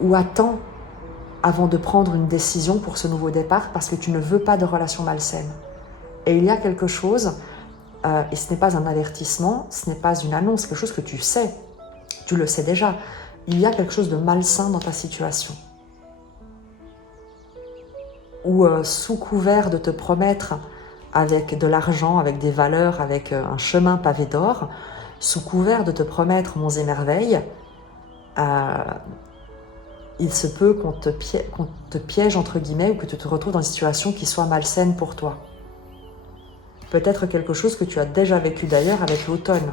ou attends avant de prendre une décision pour ce nouveau départ parce que tu ne veux pas de relation malsaine. Et il y a quelque chose, et ce n'est pas un avertissement, ce n'est pas une annonce, quelque chose que tu sais, tu le sais déjà, il y a quelque chose de malsain dans ta situation. Ou sous couvert de te promettre avec de l'argent, avec des valeurs, avec un chemin pavé d'or, sous couvert de te promettre monts et merveilles, il se peut qu'on te piège entre guillemets ou que tu te retrouves dans une situation qui soit malsaine pour toi. Peut-être quelque chose que tu as déjà vécu d'ailleurs avec l'automne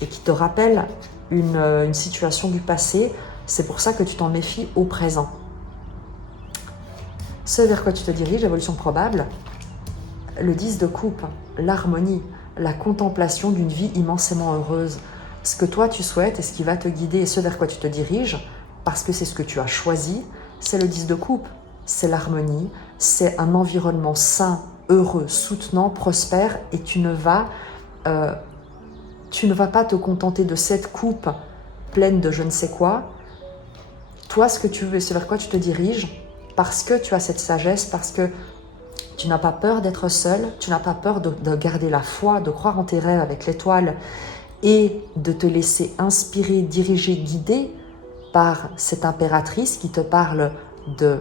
et qui te rappelle une situation du passé, c'est pour ça que tu t'en méfies au présent. Ce vers quoi tu te diriges, évolution probable, le 10 de coupe, l'harmonie, la contemplation d'une vie immensément heureuse. Ce que toi tu souhaites et ce qui va te guider et ce vers quoi tu te diriges, parce que c'est ce que tu as choisi, c'est le 10 de coupe, c'est l'harmonie, c'est un environnement sain, heureux, soutenant, prospère et tu ne vas pas te contenter de cette coupe pleine de je ne sais quoi. Toi, ce que tu veux et ce vers quoi tu te diriges, parce que tu as cette sagesse, parce que tu n'as pas peur d'être seul, tu n'as pas peur de garder la foi, de croire en tes rêves avec l'étoile et de te laisser inspirer, diriger, guider par cette impératrice qui te parle de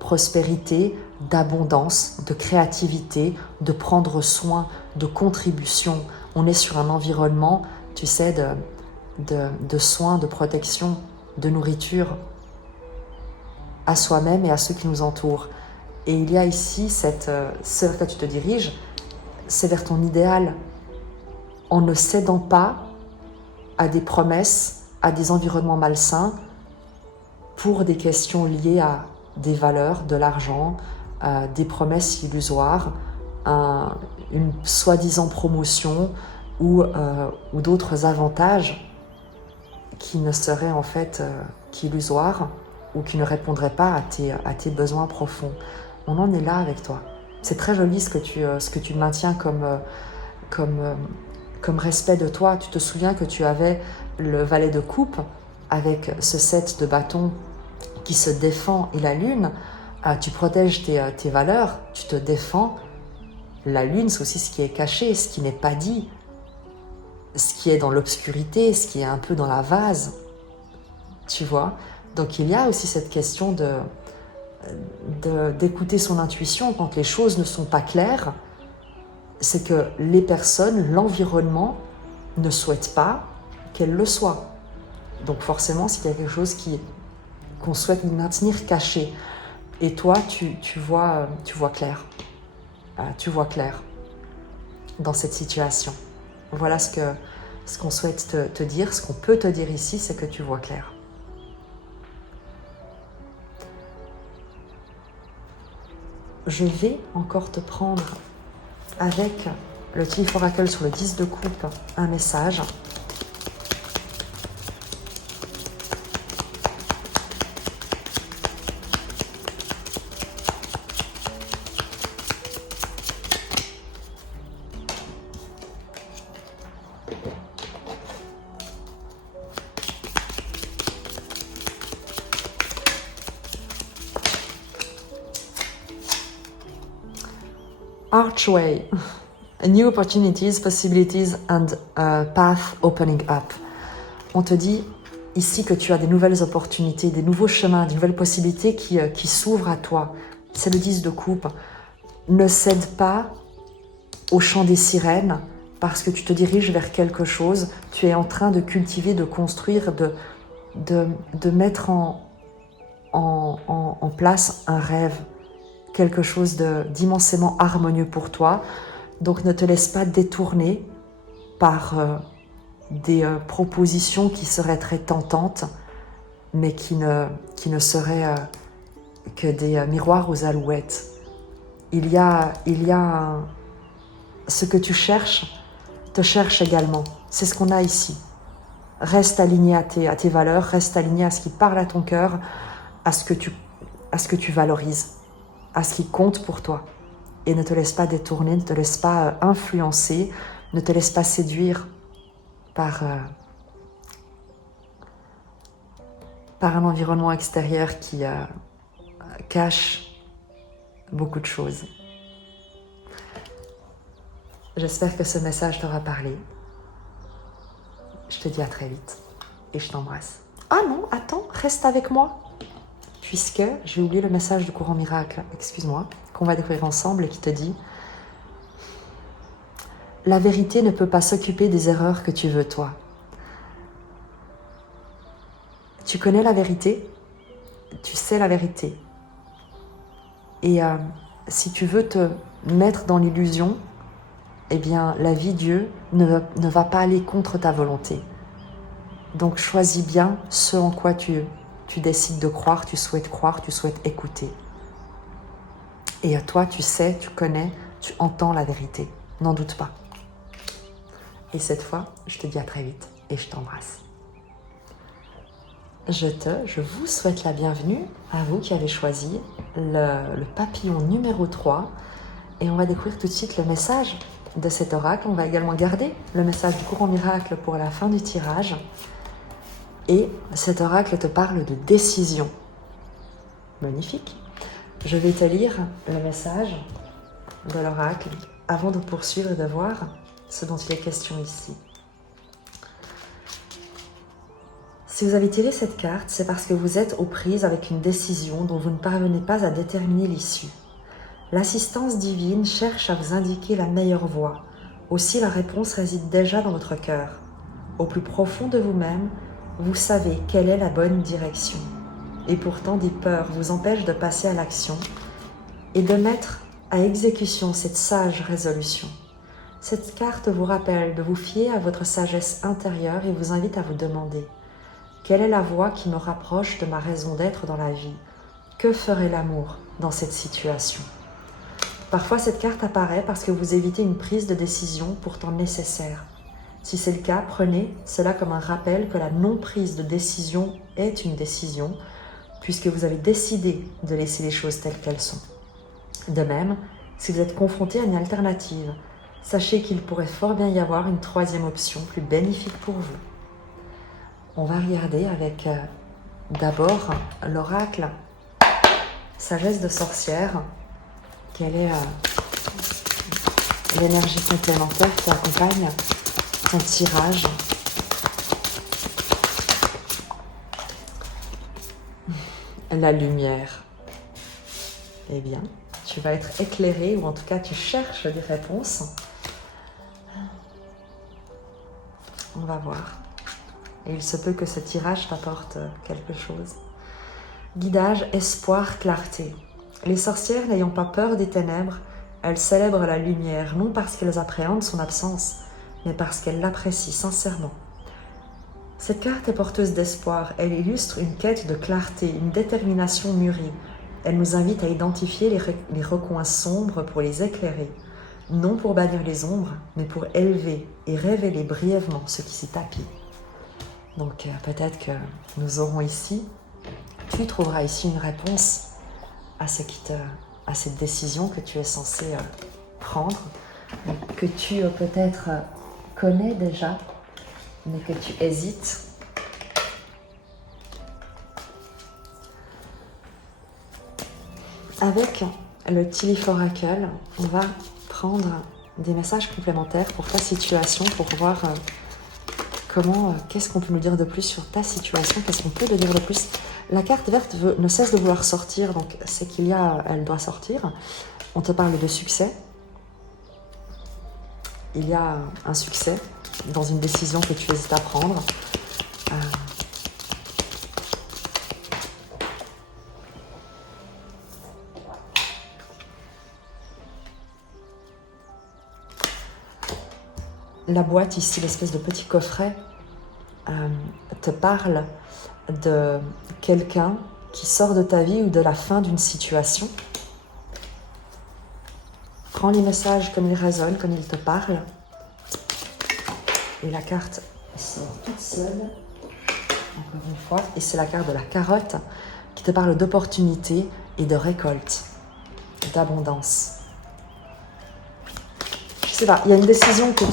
prospérité, d'abondance, de créativité, de prendre soin, de contribution. On est sur un environnement, tu sais, de soins, de protection, de nourriture à soi-même et à ceux qui nous entourent. Et il y a ici, ce vers quoi tu te diriges, c'est vers ton idéal, en ne cédant pas à des promesses, à des environnements malsains pour des questions liées à des valeurs, de l'argent, des promesses illusoires, une soi-disant promotion ou d'autres avantages qui ne seraient en fait qu'illusoires ou qui ne répondraient pas à tes besoins profonds. On en est là avec toi. C'est très joli ce que tu maintiens comme respect de toi. Tu te souviens que tu avais le valet de coupe avec ce set de bâtons qui se défend et la lune. Tu protèges tes valeurs, tu te défends. La lune, c'est aussi ce qui est caché, ce qui n'est pas dit, ce qui est dans l'obscurité, ce qui est un peu dans la vase. Tu vois? Donc il y a aussi cette question d'écouter son intuition quand les choses ne sont pas claires. C'est que les personnes, l'environnement ne souhaitent pas qu'elles le soient. Donc forcément, s'il y a quelque chose qu'on souhaite maintenir caché, et toi, tu vois clair. Tu vois clair dans cette situation. Voilà ce qu'on souhaite te dire, ce qu'on peut te dire ici, c'est que tu vois clair. Je vais encore te prendre avec le Chief Oracle sur le 10 de coupe un message. Archway, new opportunities, possibilities and path opening up. On te dit ici que tu as des nouvelles opportunités, des nouveaux chemins, des nouvelles possibilités qui s'ouvrent à toi. C'est le 10 de coupe. Ne cède pas au chant des sirènes parce que tu te diriges vers quelque chose. Tu es en train de cultiver, de construire, de mettre en place un rêve. Quelque chose d'immensément harmonieux pour toi. Donc ne te laisse pas détourner par des propositions qui seraient très tentantes, mais qui ne seraient que des miroirs aux alouettes. Il y a ce que tu cherches, te cherche également. C'est ce qu'on a ici. Reste aligné à tes valeurs, reste aligné à ce qui parle à ton cœur, à ce que tu valorises, à ce qui compte pour toi. Et ne te laisse pas détourner, ne te laisse pas influencer, ne te laisse pas séduire par un environnement extérieur qui cache beaucoup de choses. J'espère que ce message t'aura parlé. Je te dis à très vite et je t'embrasse. Ah non, attends, reste avec moi. Puisque j'ai oublié le message du courant miracle, excuse-moi, qu'on va découvrir ensemble et qui te dit « La vérité ne peut pas s'occuper des erreurs que tu veux, toi. » Tu connais la vérité, tu sais la vérité. Et si tu veux te mettre dans l'illusion, eh bien, la vie, Dieu, ne va pas aller contre ta volonté. Donc, choisis bien ce en quoi tu décides de croire, tu souhaites écouter. Et toi, tu sais, tu connais, tu entends la vérité. N'en doute pas. Et cette fois, je te dis à très vite et je t'embrasse. Je vous souhaite la bienvenue à vous qui avez choisi le papillon numéro 3. Et on va découvrir tout de suite le message de cet oracle. On va également garder le message du courant miracle pour la fin du tirage. Et cet oracle te parle de décision. Magnifique. Je vais te lire le message de l'oracle avant de poursuivre et de voir ce dont il est question ici. Si vous avez tiré cette carte, c'est parce que vous êtes aux prises avec une décision dont vous ne parvenez pas à déterminer l'issue. L'assistance divine cherche à vous indiquer la meilleure voie. Aussi, la réponse réside déjà dans votre cœur. Au plus profond de vous-même, vous savez quelle est la bonne direction. Et pourtant, des peurs vous empêchent de passer à l'action et de mettre à exécution cette sage résolution. Cette carte vous rappelle de vous fier à votre sagesse intérieure et vous invite à vous demander: quelle est la voie qui me rapproche de ma raison d'être dans la vie? Que ferait l'amour dans cette situation? Parfois, cette carte apparaît parce que vous évitez une prise de décision pourtant nécessaire. Si c'est le cas, prenez cela comme un rappel que la non-prise de décision est une décision, puisque vous avez décidé de laisser les choses telles qu'elles sont. De même, si vous êtes confronté à une alternative, sachez qu'il pourrait fort bien y avoir une troisième option plus bénéfique pour vous. On va regarder avec d'abord l'oracle Sagesse de sorcière. Quelle est l'énergie complémentaire qui accompagne ton tirage? La lumière. Eh bien, tu vas être éclairé, ou en tout cas tu cherches des réponses. On va voir. Et il se peut que ce tirage t'apporte quelque chose. Guidage, espoir, clarté. Les sorcières n'ayant pas peur des ténèbres, elles célèbrent la lumière, non parce qu'elles appréhendent son absence, mais parce qu'elles l'apprécient sincèrement. Cette carte est porteuse d'espoir, elle illustre une quête de clarté, une détermination mûrie. Elle nous invite à identifier les recoins sombres pour les éclairer, non pour bannir les ombres, mais pour élever et révéler brièvement ce qui s'y tapit. Donc peut-être que nous aurons ici, tu trouveras ici une réponse à cette décision que tu es censé prendre, que tu peut-être connais déjà, mais que tu hésites. Avec le Tiliph Oracle, on va prendre des messages complémentaires pour ta situation, pour voir qu'est-ce qu'on peut nous dire de plus sur ta situation, qu'est-ce qu'on peut te dire de plus. La carte verte ne cesse de vouloir sortir, donc c'est elle doit sortir. On te parle de succès. Il y a un succès dans une décision que tu hésites à prendre. La boîte ici, l'espèce de petit coffret, te parle de quelqu'un qui sort de ta vie ou de la fin d'une situation. Prends les messages comme ils résonnent, comme ils te parlent. Et la carte sort toute seule, encore une fois. Et c'est la carte de la carotte qui te parle d'opportunité et de récolte, d'abondance. Je sais pas, il y a une décision que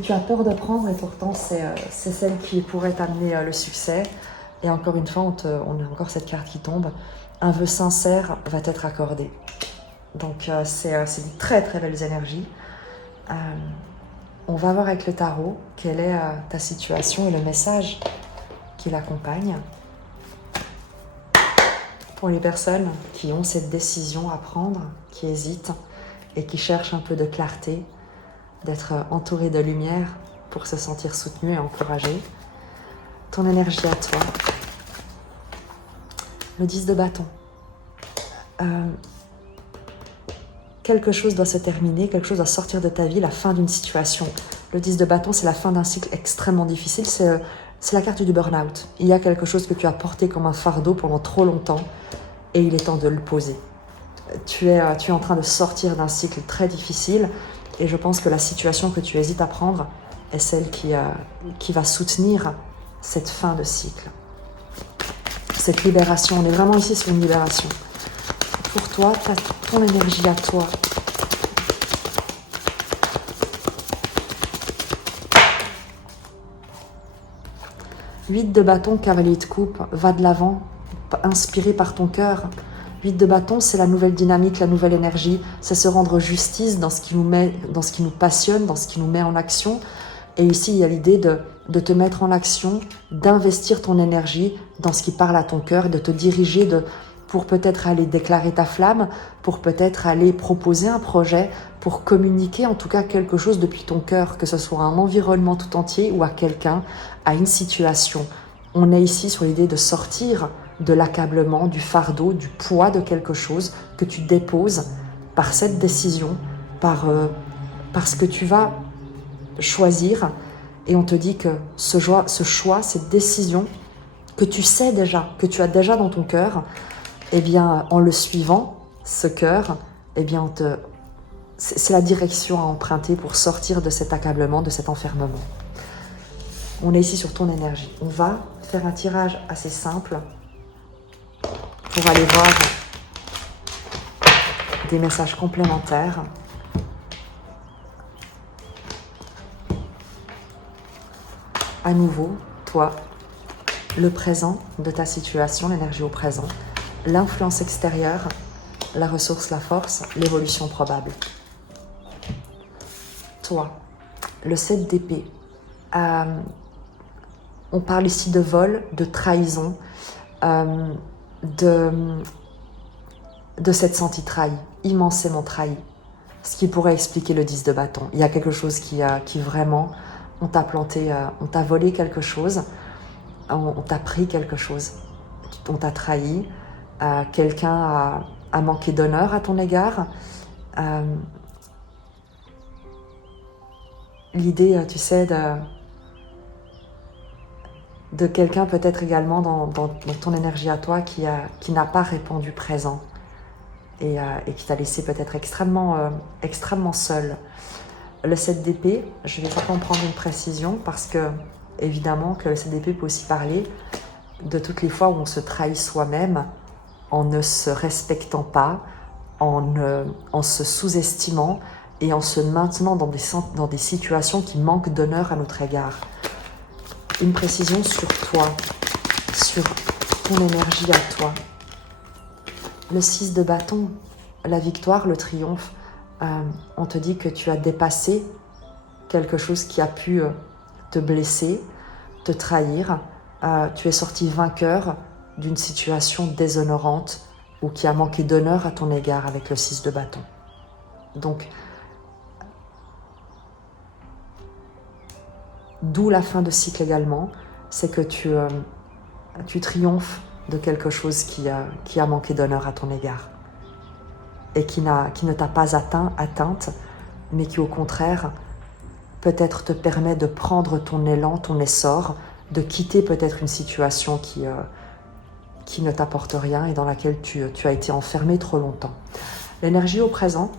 tu as peur de prendre et pourtant c'est celle qui pourrait t'amener le succès. Et encore une fois, on a encore cette carte qui tombe. Un vœu sincère va t'être accordé. Donc c'est de très très belles énergies. On va voir avec le tarot quelle est ta situation et le message qui l'accompagne. Pour les personnes qui ont cette décision à prendre, qui hésitent et qui cherchent un peu de clarté, d'être entouré de lumière pour se sentir soutenu et encouragé. Ton énergie à toi. Le 10 de bâton. Quelque chose doit se terminer, quelque chose doit sortir de ta vie, la fin d'une situation. Le 10 de bâton, c'est la fin d'un cycle extrêmement difficile, c'est la carte du burn-out. Il y a quelque chose que tu as porté comme un fardeau pendant trop longtemps et il est temps de le poser. Tu es en train de sortir d'un cycle très difficile et je pense que la situation que tu hésites à prendre est celle qui va soutenir cette fin de cycle. Cette libération, on est vraiment ici sur une libération. Pour toi, tu as ton énergie à toi. Huit de bâton, cavalier de coupe, va de l'avant, inspiré par ton cœur. 8 de bâton, c'est la nouvelle dynamique, la nouvelle énergie, c'est se rendre justice dans ce qui nous passionne, dans ce qui nous met en action. Et ici, il y a l'idée de te mettre en action, d'investir ton énergie dans ce qui parle à ton cœur, de te diriger pour peut-être aller déclarer ta flamme, pour peut-être aller proposer un projet, pour communiquer en tout cas quelque chose depuis ton cœur, que ce soit à un environnement tout entier ou à quelqu'un, à une situation. On est ici sur l'idée de sortir de l'accablement, du fardeau, du poids de quelque chose que tu déposes par cette décision par ce que tu vas choisir. Et on te dit que ce choix, cette décision que tu sais déjà, que tu as déjà dans ton cœur, eh bien, en le suivant, ce cœur, eh bien, c'est la direction à emprunter pour sortir de cet accablement, de cet enfermement. On est ici sur ton énergie. On va faire un tirage assez simple pour aller voir des messages complémentaires. À nouveau, toi, le présent de ta situation, l'énergie au présent, l'influence extérieure, la ressource, la force, l'évolution probable. Toi, le 7 d'épée. On parle ici de vol, de trahison, de s'être senti trahi, immensément trahi. Ce qui pourrait expliquer le 10 de bâton. Il y a quelque chose qui vraiment, on t'a planté, on t'a volé quelque chose, on t'a pris quelque chose, on t'a trahi, quelqu'un a manqué d'honneur à ton égard. L'idée, tu sais, de quelqu'un peut-être également dans ton énergie à toi qui n'a pas répondu présent et qui t'a laissé peut-être extrêmement seul. Le 7 d'épée, je vais pas en prendre une précision parce que évidemment que le 7 d'épée peut aussi parler de toutes les fois où on se trahit soi-même en ne se respectant pas, en se sous-estimant et en se maintenant dans des situations qui manquent d'honneur à notre égard. Une précision sur toi, sur ton énergie à toi. Le 6 de bâton, la victoire, le triomphe, on te dit que tu as dépassé quelque chose qui a pu te blesser, te trahir. Tu es sorti vainqueur d'une situation déshonorante ou qui a manqué d'honneur à ton égard avec le 6 de bâton. Donc, d'où la fin de cycle également, c'est que tu triomphes de quelque chose qui a manqué d'honneur à ton égard et qui ne t'a pas atteinte, mais qui au contraire peut-être te permet de prendre ton élan, ton essor, de quitter peut-être une situation qui ne t'apporte rien et dans laquelle tu as été enfermé trop longtemps. L'énergie au présent,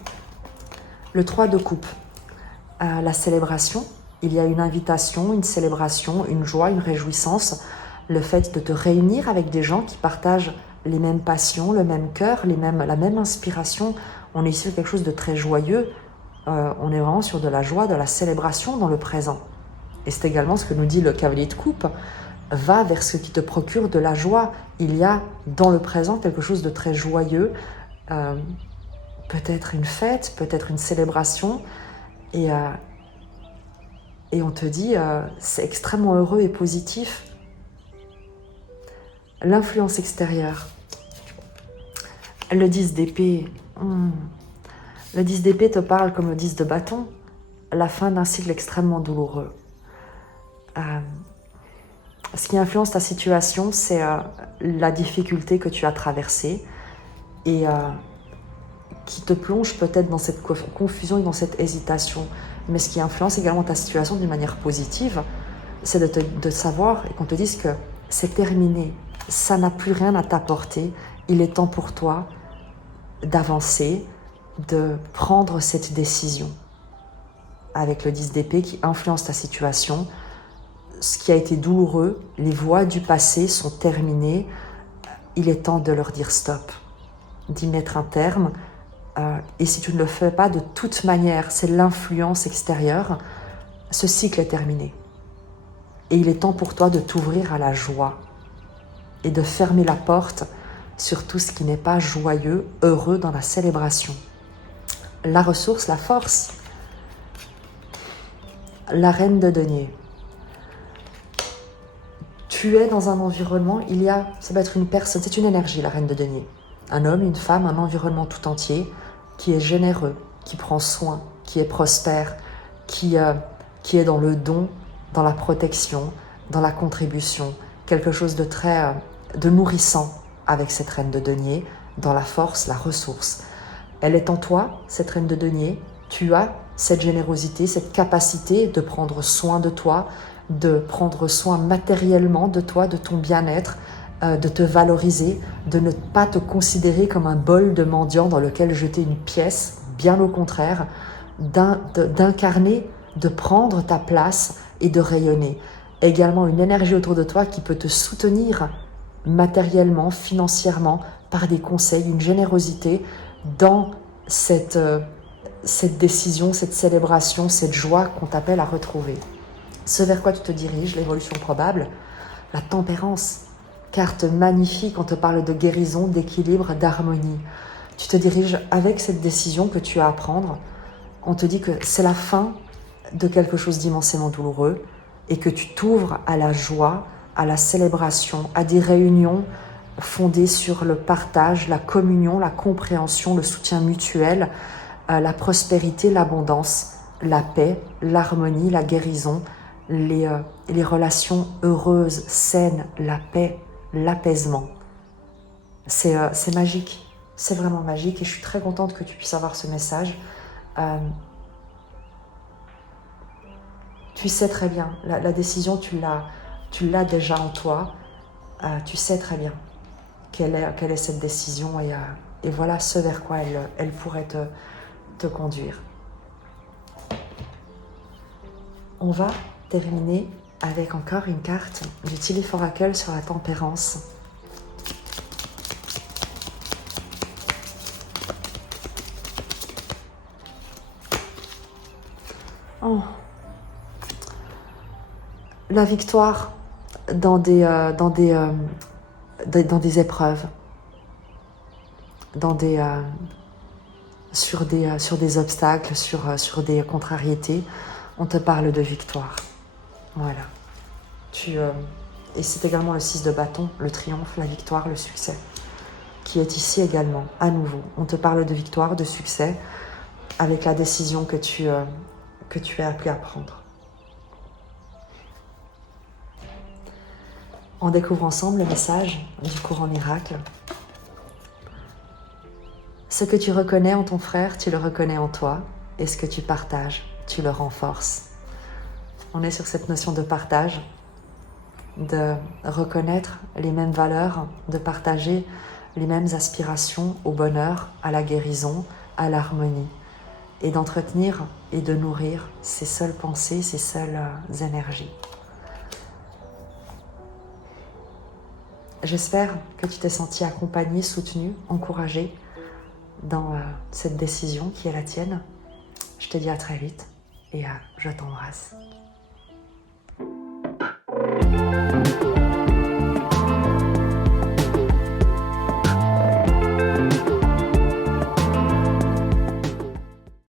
le 3 de coupe, la célébration, il y a une invitation, une célébration, une joie, une réjouissance, le fait de te réunir avec des gens qui partagent les mêmes passions, le même cœur, la même inspiration. On est ici sur quelque chose de très joyeux, on est vraiment sur de la joie, de la célébration dans le présent. Et c'est également ce que nous dit le cavalier de coupe, va vers ce qui te procure de la joie. Il y a dans le présent quelque chose de très joyeux, peut-être une fête, peut-être une célébration, et on te dit c'est extrêmement heureux et positif. L'influence extérieure, le 10 d'épée, le 10 d'épée te parle comme le 10 de bâton, la fin d'un cycle extrêmement douloureux. Ce qui influence ta situation, c'est la difficulté que tu as traversée et qui te plonge peut-être dans cette confusion et dans cette hésitation. Mais ce qui influence également ta situation d'une manière positive, c'est de savoir et qu'on te dise que c'est terminé, ça n'a plus rien à t'apporter, il est temps pour toi d'avancer, de prendre cette décision. Avec le 10 d'épée qui influence ta situation, ce qui a été douloureux, les voies du passé sont terminées, il est temps de leur dire stop, d'y mettre un terme. Et si tu ne le fais pas, de toute manière, c'est l'influence extérieure, ce cycle est terminé. Et il est temps pour toi de t'ouvrir à la joie et de fermer la porte sur tout ce qui n'est pas joyeux, heureux dans la célébration. La ressource, la force, la reine de denier. Tu es dans un environnement, ça va être une personne, c'est une énergie, la reine de denier. Un homme, une femme, un environnement tout entier qui est généreux, qui prend soin, qui est prospère, qui est dans le don, dans la protection, dans la contribution, quelque chose de très de nourrissant avec cette reine de denier, dans la force, la ressource. Elle est en toi, cette reine de denier, Tu as cette générosité, cette capacité de prendre soin de toi, de prendre soin matériellement de toi, de ton bien-être, de te valoriser, de ne pas te considérer comme un bol de mendiant dans lequel jeter une pièce, bien au contraire, d'incarner, de prendre ta place et de rayonner. Également une énergie autour de toi qui peut te soutenir matériellement, financièrement, par des conseils, une générosité dans cette décision, cette célébration, cette joie qu'on t'appelle à retrouver. Ce vers quoi tu te diriges, l'évolution probable, la tempérance, carte magnifique, on te parle de guérison, d'équilibre, d'harmonie. Tu te diriges avec cette décision que tu as à prendre. On te dit que c'est la fin de quelque chose d'immensément douloureux et que tu t'ouvres à la joie, à la célébration, à des réunions fondées sur le partage, la communion, la compréhension, le soutien mutuel, la prospérité, l'abondance, la paix, l'harmonie, la guérison, les relations heureuses, saines, la paix, l'apaisement. C'est magique, c'est vraiment magique et je suis très contente que tu puisses avoir ce message. Tu sais très bien, la décision tu l'as déjà en toi, tu sais très bien quelle est cette décision et voilà ce vers quoi elle pourrait te conduire. On va terminer avec encore une carte du Tea Leaf Oracle sur la tempérance. Oh. La victoire dans des épreuves, sur des obstacles, sur des contrariétés, on te parle de victoire. Voilà. Et c'est également le 6 de bâton, le triomphe, la victoire, le succès, qui est ici également, à nouveau. On te parle de victoire, de succès, avec la décision que tu es appelé à prendre. On découvre ensemble le message du courant miracle. Ce que tu reconnais en ton frère, tu le reconnais en toi, et ce que tu partages, tu le renforces. On est sur cette notion de partage, de reconnaître les mêmes valeurs, de partager les mêmes aspirations au bonheur, à la guérison, à l'harmonie, et d'entretenir et de nourrir ces seules pensées, ces seules énergies. J'espère que tu t'es senti accompagné, soutenu, encouragé dans cette décision qui est la tienne. Je te dis à très vite et je t'embrasse.